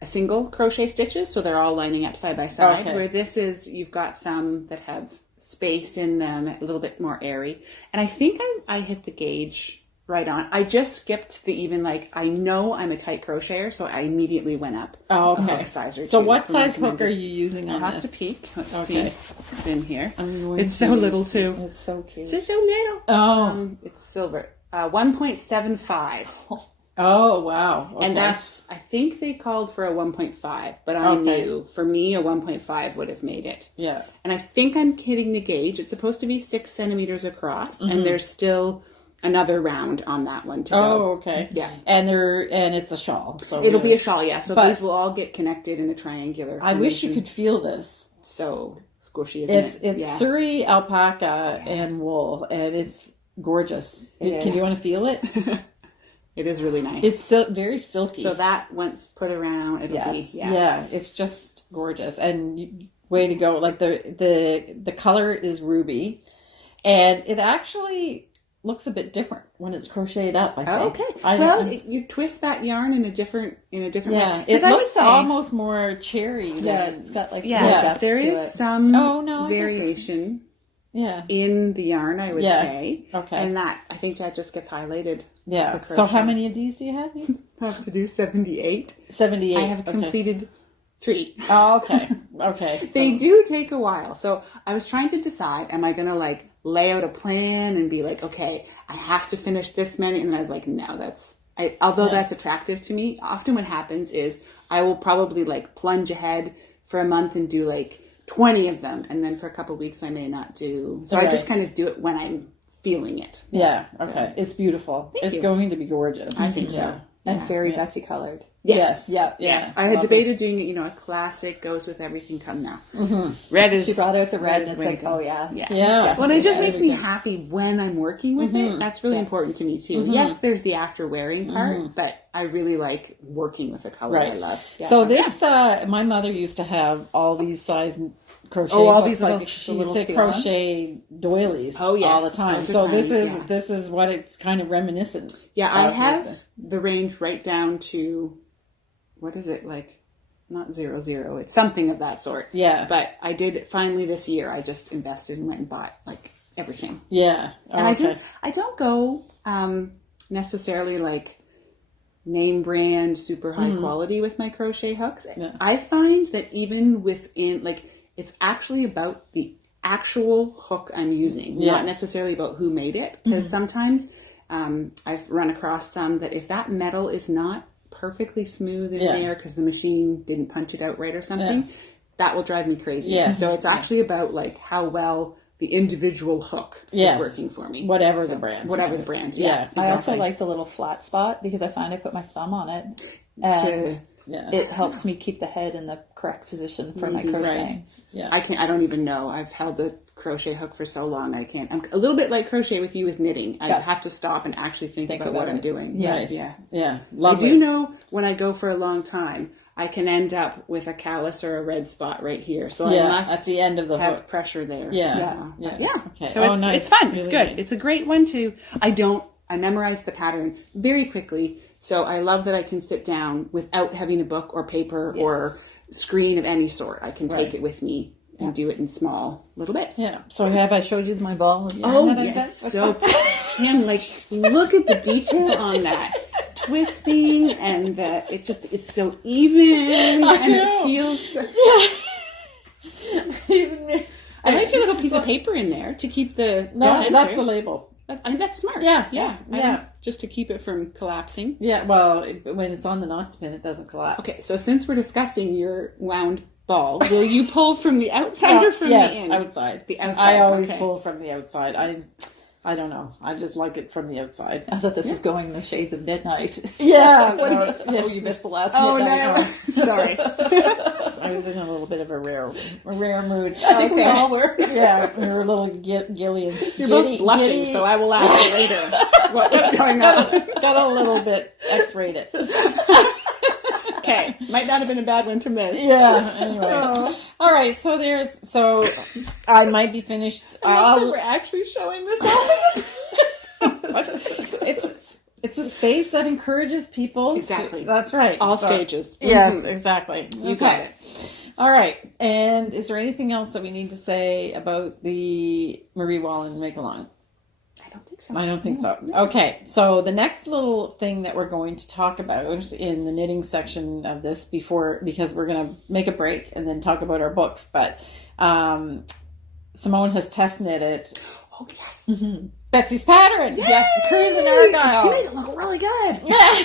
a single crochet stitches, so they're all lining up side by side. Okay. Where this is, you've got some that have spaced in them, a little bit more airy. And I think I hit the gauge right on. I just skipped the even, I know I'm a tight crocheter, so I immediately went up a hook size or two. So what size hook are you using on this? I'll have to peek. Let's see if it's in here. It's so little too. It's so cute. It's so little. Oh. It's silver. 1.75. Oh, wow. Okay. And that's, I think they called for a 1.5, but I knew for me a 1.5 would have made it. Yeah. And I think I'm hitting the gauge. It's supposed to be 6 centimeters across, and there's still another round on that one to go. Oh, okay. Yeah. And it's a shawl. So it'll be a shawl, yeah. So these will all get connected in a triangular formation. I wish you could feel this. So squishy, isn't it? It's Surrey alpaca and wool, and it's gorgeous. Can you want to feel it? It is really nice. It's very silky. So that once put around, it'll be it's just gorgeous. And way to go! Like the color is ruby, and it actually looks a bit different when it's crocheted up. I think. Okay. You twist that yarn in a different way. It looks almost more cherry. It's got there is some variation. In the yarn, I would say. Okay. And that, I think that just gets highlighted. Yeah. So how many of these do you have? I have to do 78. 78. I have completed 3. Oh, okay. Okay. They do take a while. So I was trying to decide, am I going to lay out a plan and be like, okay, I have to finish this many? And then I was like, no, that's attractive to me. Often what happens is I will probably plunge ahead for a month and do 20 of them, and then for a couple of weeks I may not do. So I just kind of do it when I'm feeling it. Yeah. Okay. It's beautiful. It's going to be gorgeous. I think so. And very Betsy colored. Yes. Yes. I had debated doing it, a classic goes with everything come now. Red is... She brought out the red and it's like, oh yeah. Yeah. Well, it just makes me happy when I'm working with it. That's really important to me too. Yes, there's the after wearing part, but I really like working with a color I love. Yeah. So this, my mother used to have all these size crochet. All books. these like she used to crochet doilies all the time. Those are So tiny, this is what it's kind of reminiscent. Yeah, I have the range right down to, what is it, like, not 00, it's something of that sort. Yeah. But I did, finally this year, I just invested and went and bought, like, everything. Yeah. Oh, and I don't go necessarily, like, name brand, super high quality with my crochet hooks. Yeah. I find that even within, like, it's actually about the actual hook I'm using, not necessarily about who made it. Because sometimes I've run across some that if that metal is not perfectly smooth in there because the machine didn't punch it out right or something, that will drive me crazy. Yeah. So it's actually about like how well the individual hook is working for me. Whatever the brand. Whatever the brand. Yeah. I also like the little flat spot because I find I put my thumb on it and it helps me keep the head in the correct position for my crocheting. Yeah. I don't even know. I've held the crochet hook for so long I can't. I'm a little bit like crochet with you with knitting. I have to stop and actually think about what I'm doing. Yeah. Yeah. Lovely. I do know when I go for a long time, I can end up with a callus or a red spot right here. So I must at the end of the have hook. pressure there. Yeah. Okay. Okay. So it's fun. Really it's good. nice. It's a great one to. I memorize the pattern very quickly. So I love that I can sit down without having a book or paper or screen of any sort. I can take it with me and do it in small little bits. Yeah. So have I showed you my ball? Yes. So Kim, like, look at the detail on that twisting and it's so even and it feels. I like your little piece of paper in there to keep the center. That's the label. I think that's smart. Yeah. Just to keep it from collapsing. Yeah, well, when it's on the notch pin, it doesn't collapse. Okay, so since we're discussing your wound ball, will you pull from the outside or from the in? Outside. The outside. I always pull from the outside. I don't know. I just like it from the outside. I thought this was going the shades of midnight. Yeah. Oh, you missed the last midnight. No. Sorry. I was in a little bit of a rare mood. I think we all were. Yeah, we were a little gillian. You're both blushing, so I will ask you later what was going on. Got a little bit X-rated. Okay, might not have been a bad one to miss. Yeah. Anyway, all right. So I might be finished. We're actually showing this off. It's a space that encourages people. Exactly. That's right. All stages. Yes, exactly. You got it. All right. And is there anything else that we need to say about the Marie Wallin make-along? I don't think so. No. Okay, so the next little thing that we're going to talk about in the knitting section of this because we're going to make a break and then talk about our books, but Simone has test knitted. Oh, yes. Mm-hmm. Betsy's pattern. Yay! Yes, Cruisin Argyle. She made it look really good. Yeah.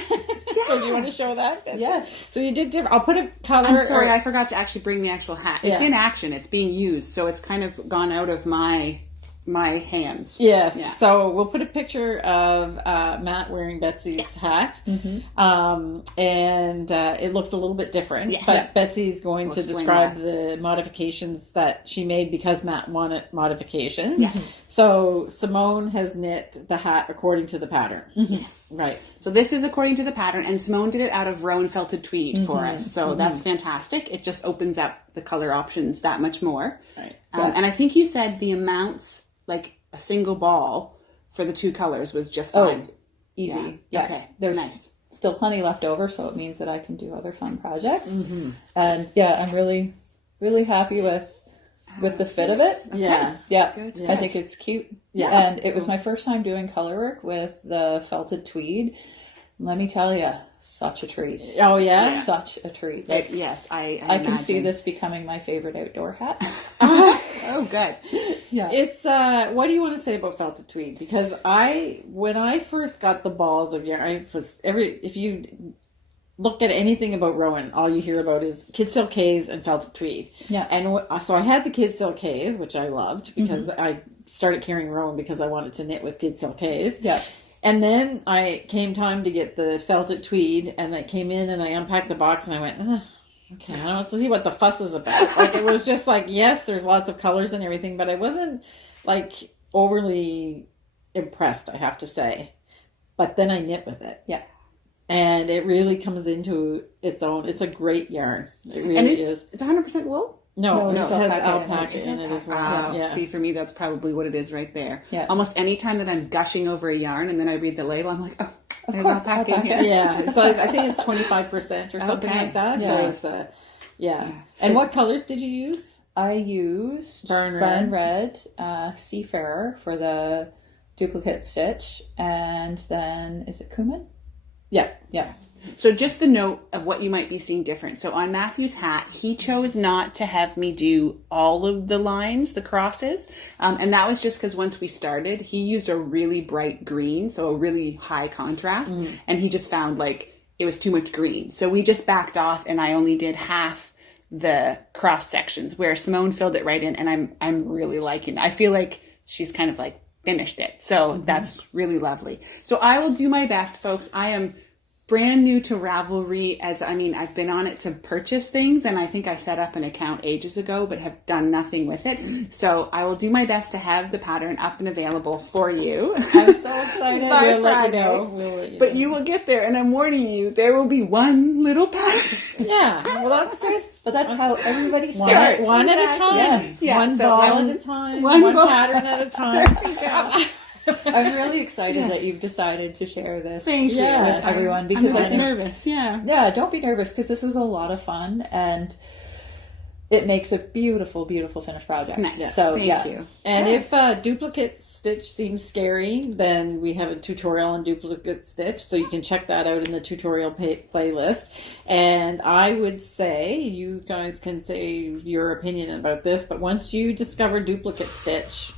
So do you want to show that? Yes. So you did different. I'll put a color. I'm sorry, I forgot to actually bring the actual hat. It's in action. It's being used, so it's kind of gone out of my hands. Yes. Yeah. So we'll put a picture of Matt wearing Betsy's hat. Mm-hmm. And it looks a little bit different. Yes. But Betsy's going to describe the modifications that she made because Matt wanted modifications. Yeah. So Simone has knit the hat according to the pattern. Mm-hmm. Yes. Right. So this is according to the pattern, and Simone did it out of Rowan felted tweed for us. So that's fantastic. It just opens up the color options that much more. Right. And I think you said the amounts, like a single ball for the two colors, was just fine. Easy. Yeah. Okay. There's nice. Still plenty left over, so it means that I can do other fun projects. Mm-hmm. And yeah, I'm really, really happy with the fit of it. Okay. Yeah. Yeah. Good. I think it's cute. Yeah. And it was my first time doing color work with the felted tweed. Let me tell you, such a treat. Oh, yeah? Such a treat. Yes, I can see this becoming my favorite outdoor hat. Oh, good. Yeah. It's, what do you want to say about felted tweed? Because when I first got the balls of yarn, if you look at anything about Rowan, all you hear about is kid silkays and felted tweed. Yeah. And so I had the kid silkays, which I loved because I started carrying Rowan because I wanted to knit with kid silkays. Yeah. And then I came time to get the felted tweed, and I came in and I unpacked the box and I went, okay, I don't see what the fuss is about. Like, it was just like, yes, there's lots of colors and everything, but I wasn't like overly impressed, I have to say. But then I knit with it. Yeah. And it really comes into its own. It's a great yarn. It really is. It's 100% wool? No, it it's has alpaca alpaca in it as well. Yeah. See, for me, that's probably what it is right there. Yeah. Almost any time that I'm gushing over a yarn and then I read the label, I'm like, oh, there's course, alpaca in alpaca. here. Yeah. So I think it's 25% or something Okay. like that. Yes. So it's, yeah. And what colors did you use? I used Burn red, Seafarer for the duplicate stitch, and then is it cumin? Yeah. Yeah. So just the note of what you might be seeing different. So on Matthew's hat, he chose not to have me do all of the lines, the crosses. And that was just because once we started, he used a really bright green, so a really high contrast. And he just found like it was too much green. So we just backed off and I only did half the cross sections where Simone filled it right in. And I'm really liking it. I feel like she's kind of like finished it. So that's really lovely. So I will do my best, folks. I am brand new to Ravelry, I've been on it to purchase things, and I think I set up an account ages ago, but have done nothing with it. So I will do my best to have the pattern up and available for you. I'm so excited. By We'll let Friday. you know. We'll let you But know. you will get there, and I'm warning you, there will be one little pattern. Yeah. Well, that's good. But that's how everybody One, starts. one at a time. Yes. Yeah, One so ball one- at a time. one One ball- pattern at a time. I'm really excited that you've decided to share this Thank you. with everyone, because I'm I think, nervous, yeah. yeah, don't be nervous, because this was a lot of fun and it makes a beautiful, beautiful finished project. Nice. So Thank you. And if duplicate stitch seems scary, then we have a tutorial on duplicate stitch, so you can check that out in the tutorial playlist. And I would say, you guys can say your opinion about this, but once you discover duplicate stitch,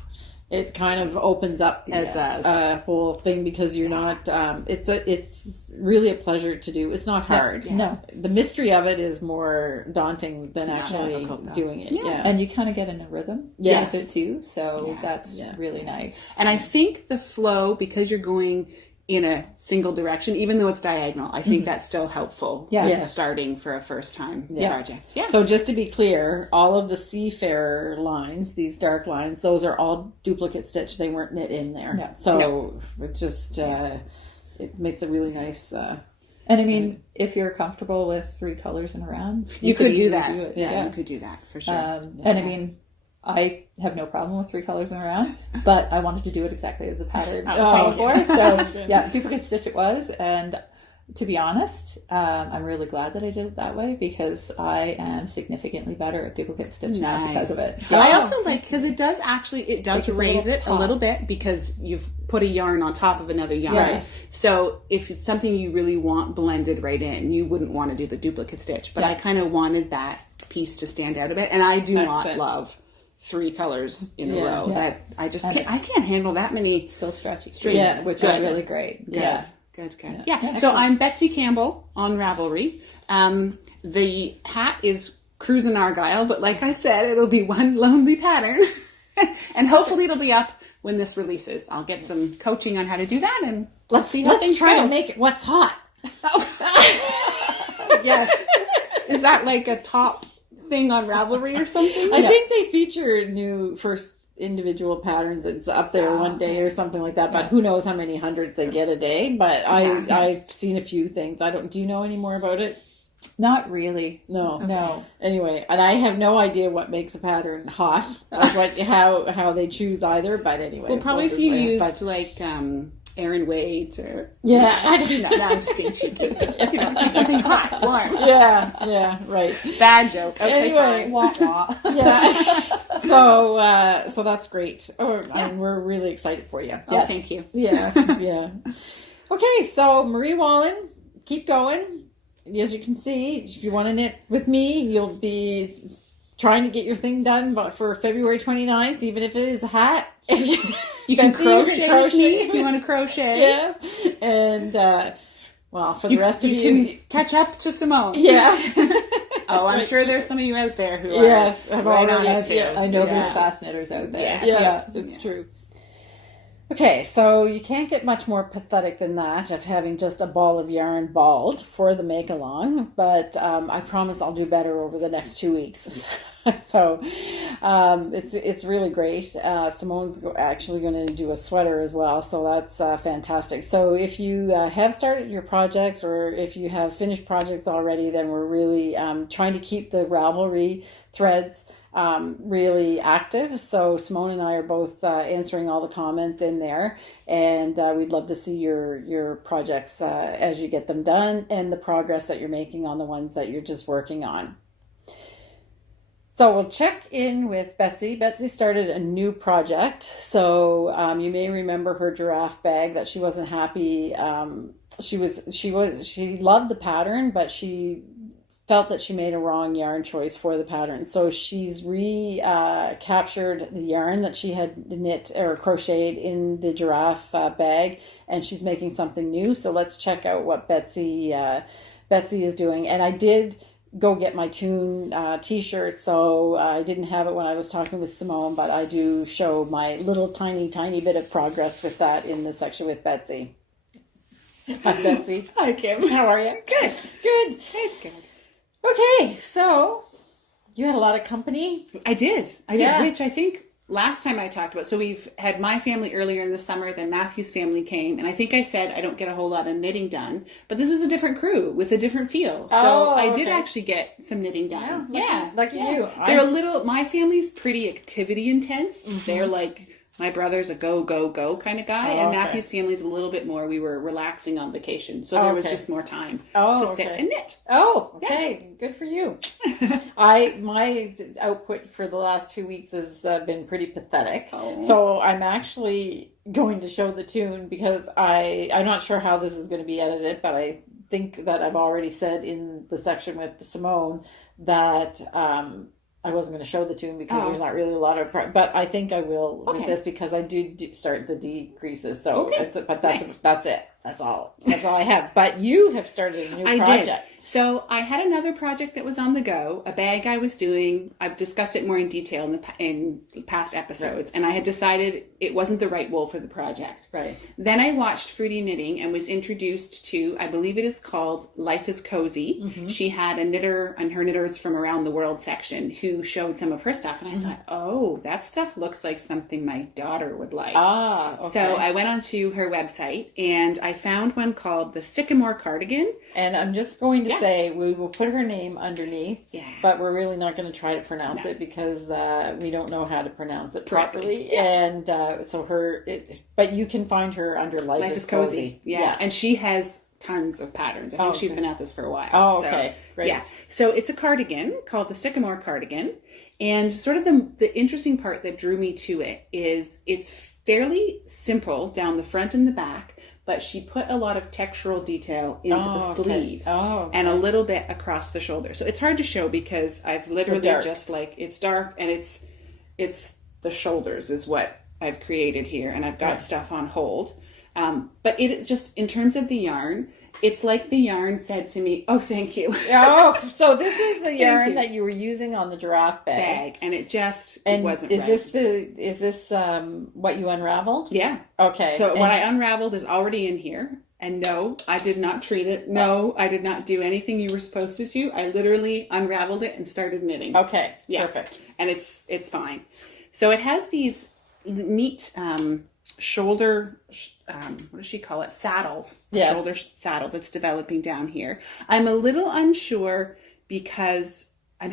it kind of opens up It does. a whole thing, because you're not, it's really a pleasure to do. It's not hard. No. The mystery of it is more daunting than It's not actually difficult, though. doing it. Yeah. And you kind of get in a rhythm Yes. with it too, so that's Yeah. really nice. And I think the flow, because you're going in a single direction, even though it's diagonal, I think that's still helpful. Yeah. with Yeah. starting for a first time project. Yeah. So just to be clear, all of the Seafarer lines, these dark lines, those are all duplicate stitch. They weren't knit in there. No. So it just, it makes a really nice, And I mean, if you're comfortable with 3 colors in a round, You could do easily that. it. Yeah, you could do that for sure. And I mean, I have no problem with 3 colors in a round, but I wanted to do it exactly as the pattern called for. So yeah, duplicate stitch it was. And to be honest, I'm really glad that I did it that way, because I am significantly better at duplicate stitch now because of it. And I also like, because it does raise a it a little bit, because you've put a yarn on top of another yarn. Yeah. So if it's something you really want blended right in, you wouldn't want to do the duplicate stitch. But I kind of wanted that piece to stand out a bit. And I do not love 3 colors in a row. That I just can't, I can't handle that many. Still stretchy. Yeah, which good. is really great. yeah. Good. Yeah. So I'm Betsy Campbell on Ravelry. The hat is Cruisin Argyle, but like I said, it'll be one lonely pattern. And hopefully it'll be up when this releases. I'll get some coaching on how to do that, and let's see how Let's things try go. to make it what's hot. Yes. Is that like a top thing on Ravelry or something? I think they feature new first individual patterns. It's up there one day or something like that, but who knows how many hundreds they get a day. But I've seen a few things. Do you know any more about it? Not really. No. No. Anyway, and I have no idea what makes a pattern hot, like how they choose either. But anyway, Well, probably if you used like Aaron Wade or I don't no, I'm just being cheeky. Like something hot, warm. yeah, right. Bad joke. Okay, Anyway, fine. Wah, wah. yeah. So that's great. And we're really excited for you. Oh, thank you. Yeah. Okay, so Marie Wallin, keep going. As you can see, if you want to knit with me, you'll be trying to get your thing done for February 29th, even if it is a hat. You can Betsy, crochet with me if you want to crochet. Yes. And Well, for the rest of you can catch up to Simone. Yeah. Oh, I'm sure there's some of you out there who are yes, I've right already on it too. I know there's fast knitters out there. Yeah. It's true. Okay, so you can't get much more pathetic than that of having just a ball of yarn balled for the make along, but I promise I'll do better over the next 2 weeks. So it's really great. Simone's actually going to do a sweater as well, so that's fantastic. So if you have started your projects, or if you have finished projects already, then we're really trying to keep the Ravelry threads really active. So Simone and I are both answering all the comments in there, and we'd love to see your projects as you get them done, and the progress that you're making on the ones that you're just working on. So we'll check in with Betsy. Betsy started a new project. So you may remember her giraffe bag that she wasn't happy. She loved the pattern, but she felt that she made a wrong yarn choice for the pattern. So she's captured the yarn that she had knit or crocheted in the giraffe bag, and she's making something new. So let's check out what Betsy is doing. And I did go get my Tune t-shirt, so I didn't have it when I was talking with Simone, but I do show my little tiny bit of progress with that in the section with Betsy. Hi, Betsy. Hi, Kim. How are you? Good. Good. It's good. Okay, so you had a lot of company. I did, Yeah. which I think last time I talked about, so we've had my family earlier in the summer, then Matthew's family came, and I think I said I don't get a whole lot of knitting done, but this is a different crew with a different feel. So I did actually get some knitting done. Lucky you. They're my family's pretty activity intense. Mm-hmm. They're like, my brother's a go kind of guy, and Matthew's family's a little bit more, we were relaxing on vacation, so there was just more time to sit and knit. Oh, okay. Yeah. Good for you. My output for the last 2 weeks has been pretty pathetic. Oh. So I'm actually going to show the Tune, because I'm not sure how this is going to be edited, but I think that I've already said in the section with Simone that I wasn't going to show the Tune because there's not really a lot of, but I think I will with this, because I do start the decreases. So, that's it. That's all I have. But you have started a new project. Did. So I had another project that was on the go, a bag I was doing. I've discussed it more in detail in past episodes, and I had decided it wasn't the right wool for the project. Right. Then I watched Fruity Knitting and was introduced to, I believe it is called Life is Cozy. Mm-hmm. She had a knitter and her knitters from around the world section who showed some of her stuff, and I thought, oh, that stuff looks like something my daughter would like. Okay. So I went onto her website and I found one called the Sycamore Cardigan. And I'm just going to say we will put her name underneath, but we're really not going to try to pronounce it, because we don't know how to pronounce it properly. Yeah. And but you can find her under Life is Cozy. Yeah. And she has tons of patterns. I think she's been at this for a while. Oh, okay. Great. Yeah. So it's a cardigan called the Sycamore Cardigan. And sort of the interesting part that drew me to it is it's fairly simple down the front and the back, but she put a lot of textural detail into the sleeves and a little bit across the shoulder. So it's hard to show because I've literally just it's dark, and it's the shoulders is what I've created here, and I've got stuff on hold. But it is just, in terms of the yarn, it's like the yarn said to me, oh, thank you. So this is the yarn that you were using on the giraffe bag. And it just wasn't right. Is this what you unraveled? Yeah. Okay. So what I unraveled is already in here. And no, I did not treat it. No, I did not do anything you were supposed to do. I literally unraveled it and started knitting. Okay. Yeah. Perfect. And it's fine. So it has these neat shoulder, what does she call it? Saddles. Yes. Shoulder saddle that's developing down here. I'm a little unsure because I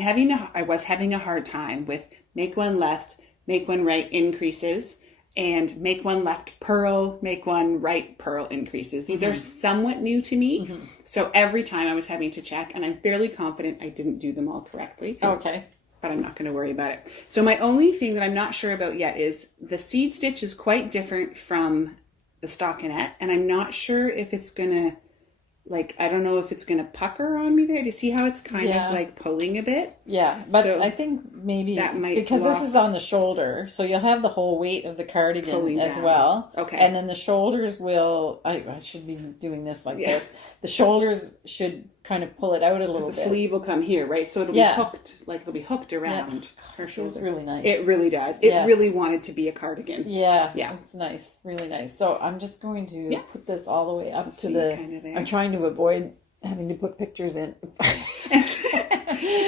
was having a hard time with make one left, make one right increases, and make one left purl, make one right purl increases. These are somewhat new to me. Mm-hmm. So every time I was having to check, and I'm fairly confident I didn't do them all correctly. Okay. But I'm not going to worry about it. So my only thing that I'm not sure about yet is the seed stitch is quite different from the stockinette, and I'm not sure if it's going to like, I don't know if it's going to pucker on me there. Do you see how it's kind of like pulling a bit? Yeah, but So I think maybe that might because this is on the shoulder, so you'll have the whole weight of the cardigan pulling as down. well. Okay. And then the shoulders will, I should be doing this like this. The shoulders should kind of pull it out a little bit. The sleeve will come here, right? So it'll be hooked, like it'll be hooked around her shoulder. It's really nice. It really does. It really wanted to be a cardigan. Yeah, yeah, it's nice, really nice. So I'm just going to put this all the way up just to the. Kind of there. I'm trying to avoid having to put pictures in.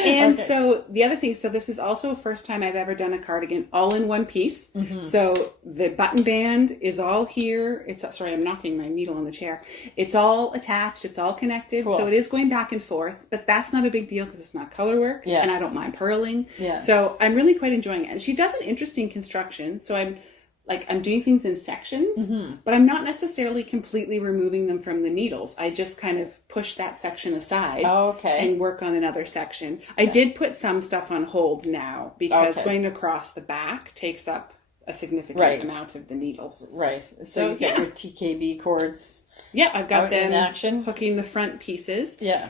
And so the other thing, so this is also the first time I've ever done a cardigan all in one piece. Mm-hmm. So the button band is all here. Sorry, I'm knocking my needle on the chair. It's all attached. It's all connected. Cool. So it is going back and forth, but that's not a big deal because it's not color work. Yeah. And I don't mind purling. Yeah. So I'm really quite enjoying it. And she does an interesting construction. So I'm doing things in sections, but I'm not necessarily completely removing them from the needles. I just kind of push that section aside and work on another section. I did put some stuff on hold now because going across the back takes up a significant amount of the needles. Right. So you get your TKB cords. Yeah, I've got them in action, hooking the front pieces. Yeah.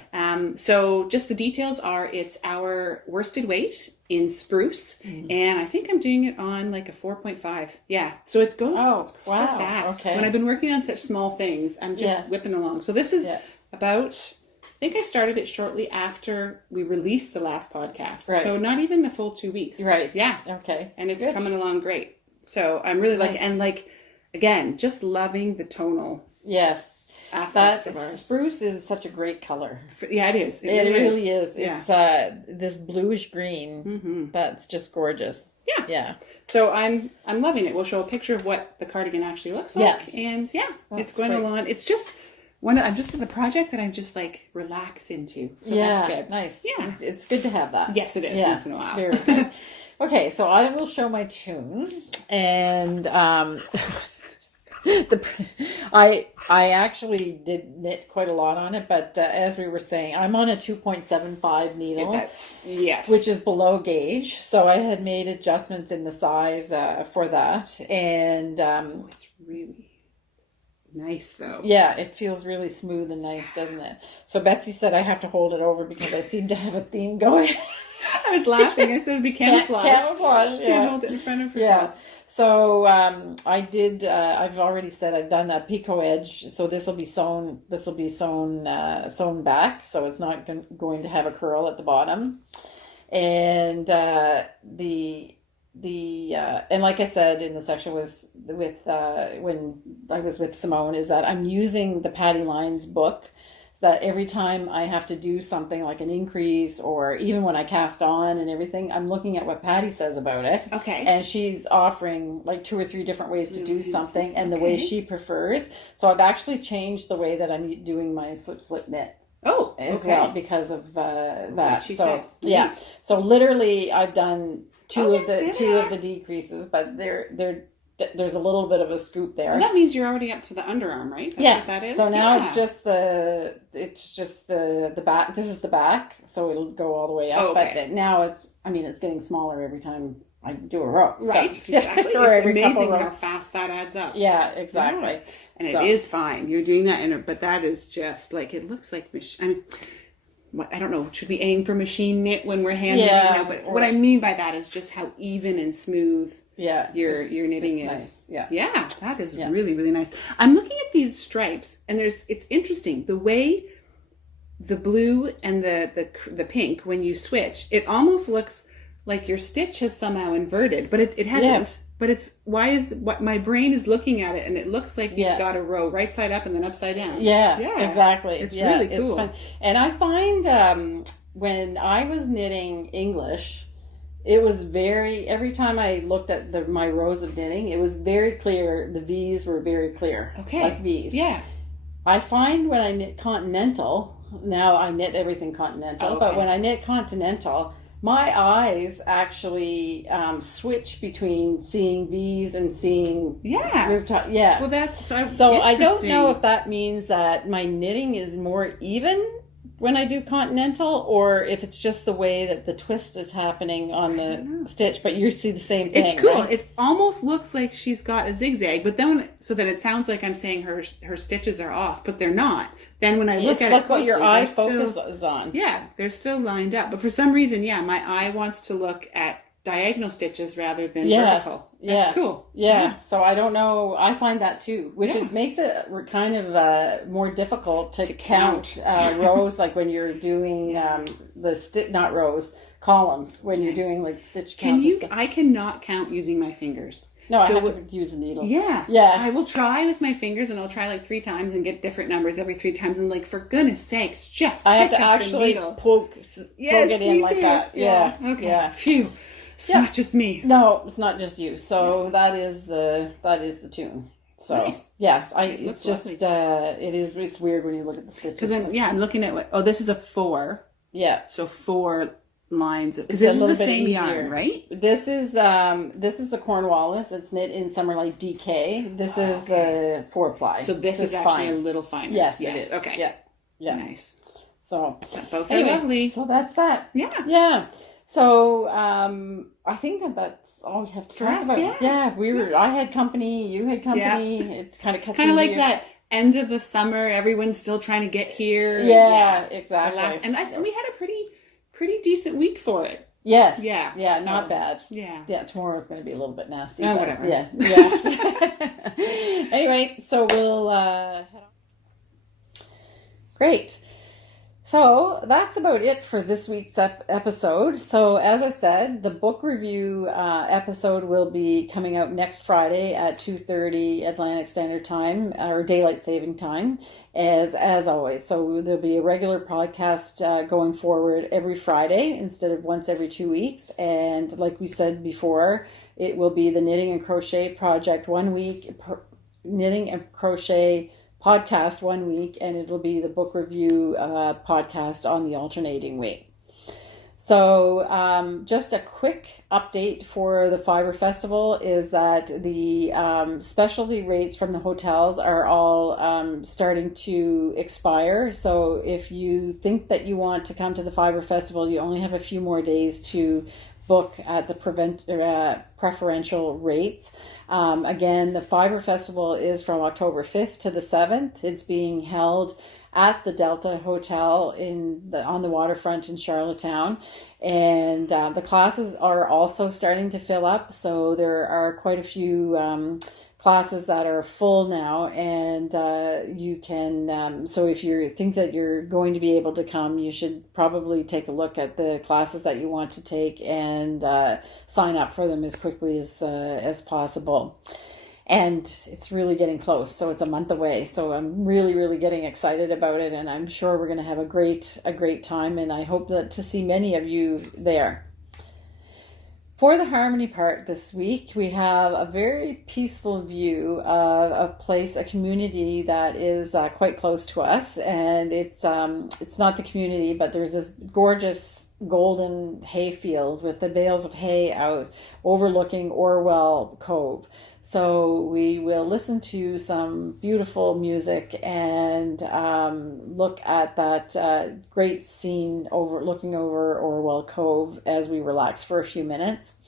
So just the details are, it's our worsted weight in spruce, and I think I'm doing it on like a 4.5. Yeah. So it goes so fast. Okay. When I've been working on such small things, I'm just whipping along. So this is about, I think I started it shortly after we released the last podcast. Right. So not even the full 2 weeks. Right. Yeah. Okay. And it's coming along great. So I'm really again, just loving the tonal. Yes. Aspects of ours. Spruce is such a great color. Yeah, it is. It really is. Yeah. It's this bluish green that's just gorgeous. Yeah. Yeah. So I'm loving it. We'll show a picture of what the cardigan actually looks like. Yeah. And it's going along. It's just as a project that I'm just like relax into. So that's good. Nice. Yeah. It's good to have that. Yes, it is once in a while. Very good. Okay, so I will show my tune, and I actually did knit quite a lot on it, but as we were saying, I'm on a 2.75 needle, which is below gauge. So I had made adjustments in the size for that, and it's really nice though. Yeah, it feels really smooth and nice, doesn't it? So Betsy said I have to hold it over because I seem to have a theme going. I was laughing. I said it'd be camouflage. Camouflage, Can't hold it in front of herself. Yeah. So I did. I've already said I've done a picot edge. So this will be sewn. This will be sewn back. So it's not going to have a curl at the bottom. And and like I said in the section with when I was with Simone, is that I'm using the Patty Lines book. That every time I have to do something like an increase, or even when I cast on and everything, I'm looking at what Patty says about it. Okay. And she's offering like 2 or 3 different ways to do something and the way she prefers. So I've actually changed the way that I'm doing my slip knit. Oh, as well because of that. She so said. Yeah. So literally I've done two of the decreases, but there's a little bit of a scoop there. Well, that means you're already up to the underarm, right? That's what that is. So now it's just the back. This is the back, so it'll go all the way up. But now it's getting smaller every time I do a row. Right, so, exactly. It's amazing how fast that adds up. Yeah, exactly. Yeah. And it is fine. You're doing that, but that is just like, it looks like I don't know, should we aim for machine knit when we're hand knitting now? But what I mean by that is just how even and smooth your knitting is. Nice. Yeah, that is really, really nice. I'm looking at these stripes, and it's interesting the way the blue and the pink, when you switch, it almost looks like your stitch has somehow inverted, but it hasn't. Yes. But it's what my brain is looking at it, and it looks like you've got a row right side up and then upside down. Yeah, exactly. It's really cool. It's fun. And I find when I was knitting English, it was every time I looked at my rows of knitting, it was very clear. The V's were very clear. Okay. Like V's. Yeah. I find when I knit Continental, now I knit everything Continental, but when I knit Continental, my eyes actually switch between seeing V's and seeing rooftop. Yeah. Well, that's so I don't know if that means that my knitting is more even when I do continental, or if it's just the way that the twist is happening on the stitch, but you see the same thing. It's cool. Right? It almost looks like she's got a zigzag, but then so that it sounds like I'm saying her stitches are off, but they're not. Then when I look at it closely, what your eye focuses on. Yeah, they're still lined up. But for some reason, my eye wants to look at diagonal stitches rather than vertical. That's cool. Yeah. So I don't know. I find that too, which makes it kind of more difficult to count rows, like when you're doing not rows, columns, when you're doing like stitch count. I cannot count using my fingers. No, I have to use a needle. Yeah. I will try with my fingers, and I'll try like 3 times and get different numbers every 3 times. And like, for goodness sakes, just I have to pick up actually the needle. poke it in like that. Yeah. Okay. Yeah. Phew. It's not just me. No, it's not just you. So that is the tune. So nice. It's just it's weird when you look at the stitches. Because I'm looking at this is a 4. Yeah. So 4 lines because this is the same yarn, right? This is the Cornwallis. It's knit in Summerlight DK. This is the 4-ply. So this is actually a little finer. Yes, it is. Okay. Yeah. Nice. So both are lovely. So that's that. Yeah. So I think that's all we have to talk about. Yeah. I had company. You had company. Yeah. It's kind of like that end of the summer. Everyone's still trying to get here. Yeah, exactly. And we had a pretty decent week for it. Yes. Yeah. So, not bad. Yeah. Yeah. Tomorrow's going to be a little bit nasty. Whatever. Yeah. Anyway, so we'll head on. Great. So that's about it for this week's episode. So as I said, the book review episode will be coming out next Friday at 2:30 Atlantic Standard Time, or Daylight Saving Time, as always. So there'll be a regular podcast going forward every Friday instead of once every 2 weeks. And like we said before, it will be the Knitting and Crochet Project 1 week, Knitting and Crochet podcast 1 week, and it'll be the book review podcast on the alternating week. So just a quick update for the Fibre Festival is that the specialty rates from the hotels are all starting to expire. So if you think that you want to come to the Fibre Festival, you only have a few more days to book at the preferential rates. Again, the Fibre Festival is from October 5th to the 7th. It's being held at the Delta Hotel on the waterfront in Charlottetown. And the classes are also starting to fill up. So there are quite a few classes that are full now, and you can so if you think that you're going to be able to come, you should probably take a look at the classes that you want to take and sign up for them as quickly as possible. And it's really getting close, so it's a month away, so I'm really getting excited about it, and I'm sure we're going to have a great time, and I hope to see many of you there. For the harmony part this week, we have a very peaceful view of a community that is quite close to us, and it's not the community, but there's this gorgeous golden hay field with the bales of hay out overlooking Orwell Cove. So we will listen to some beautiful music and look at that great scene looking over Orwell Cove as we relax for a few minutes.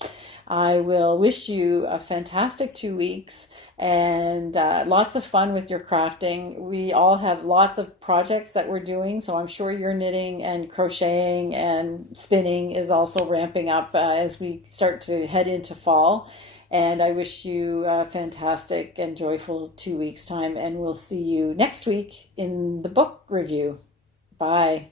I will wish you a fantastic 2 weeks and lots of fun with your crafting. We all have lots of projects that we're doing, so I'm sure your knitting and crocheting and spinning is also ramping up as we start to head into fall. And I wish you a fantastic and joyful 2 weeks' time, and we'll see you next week in the book review. Bye.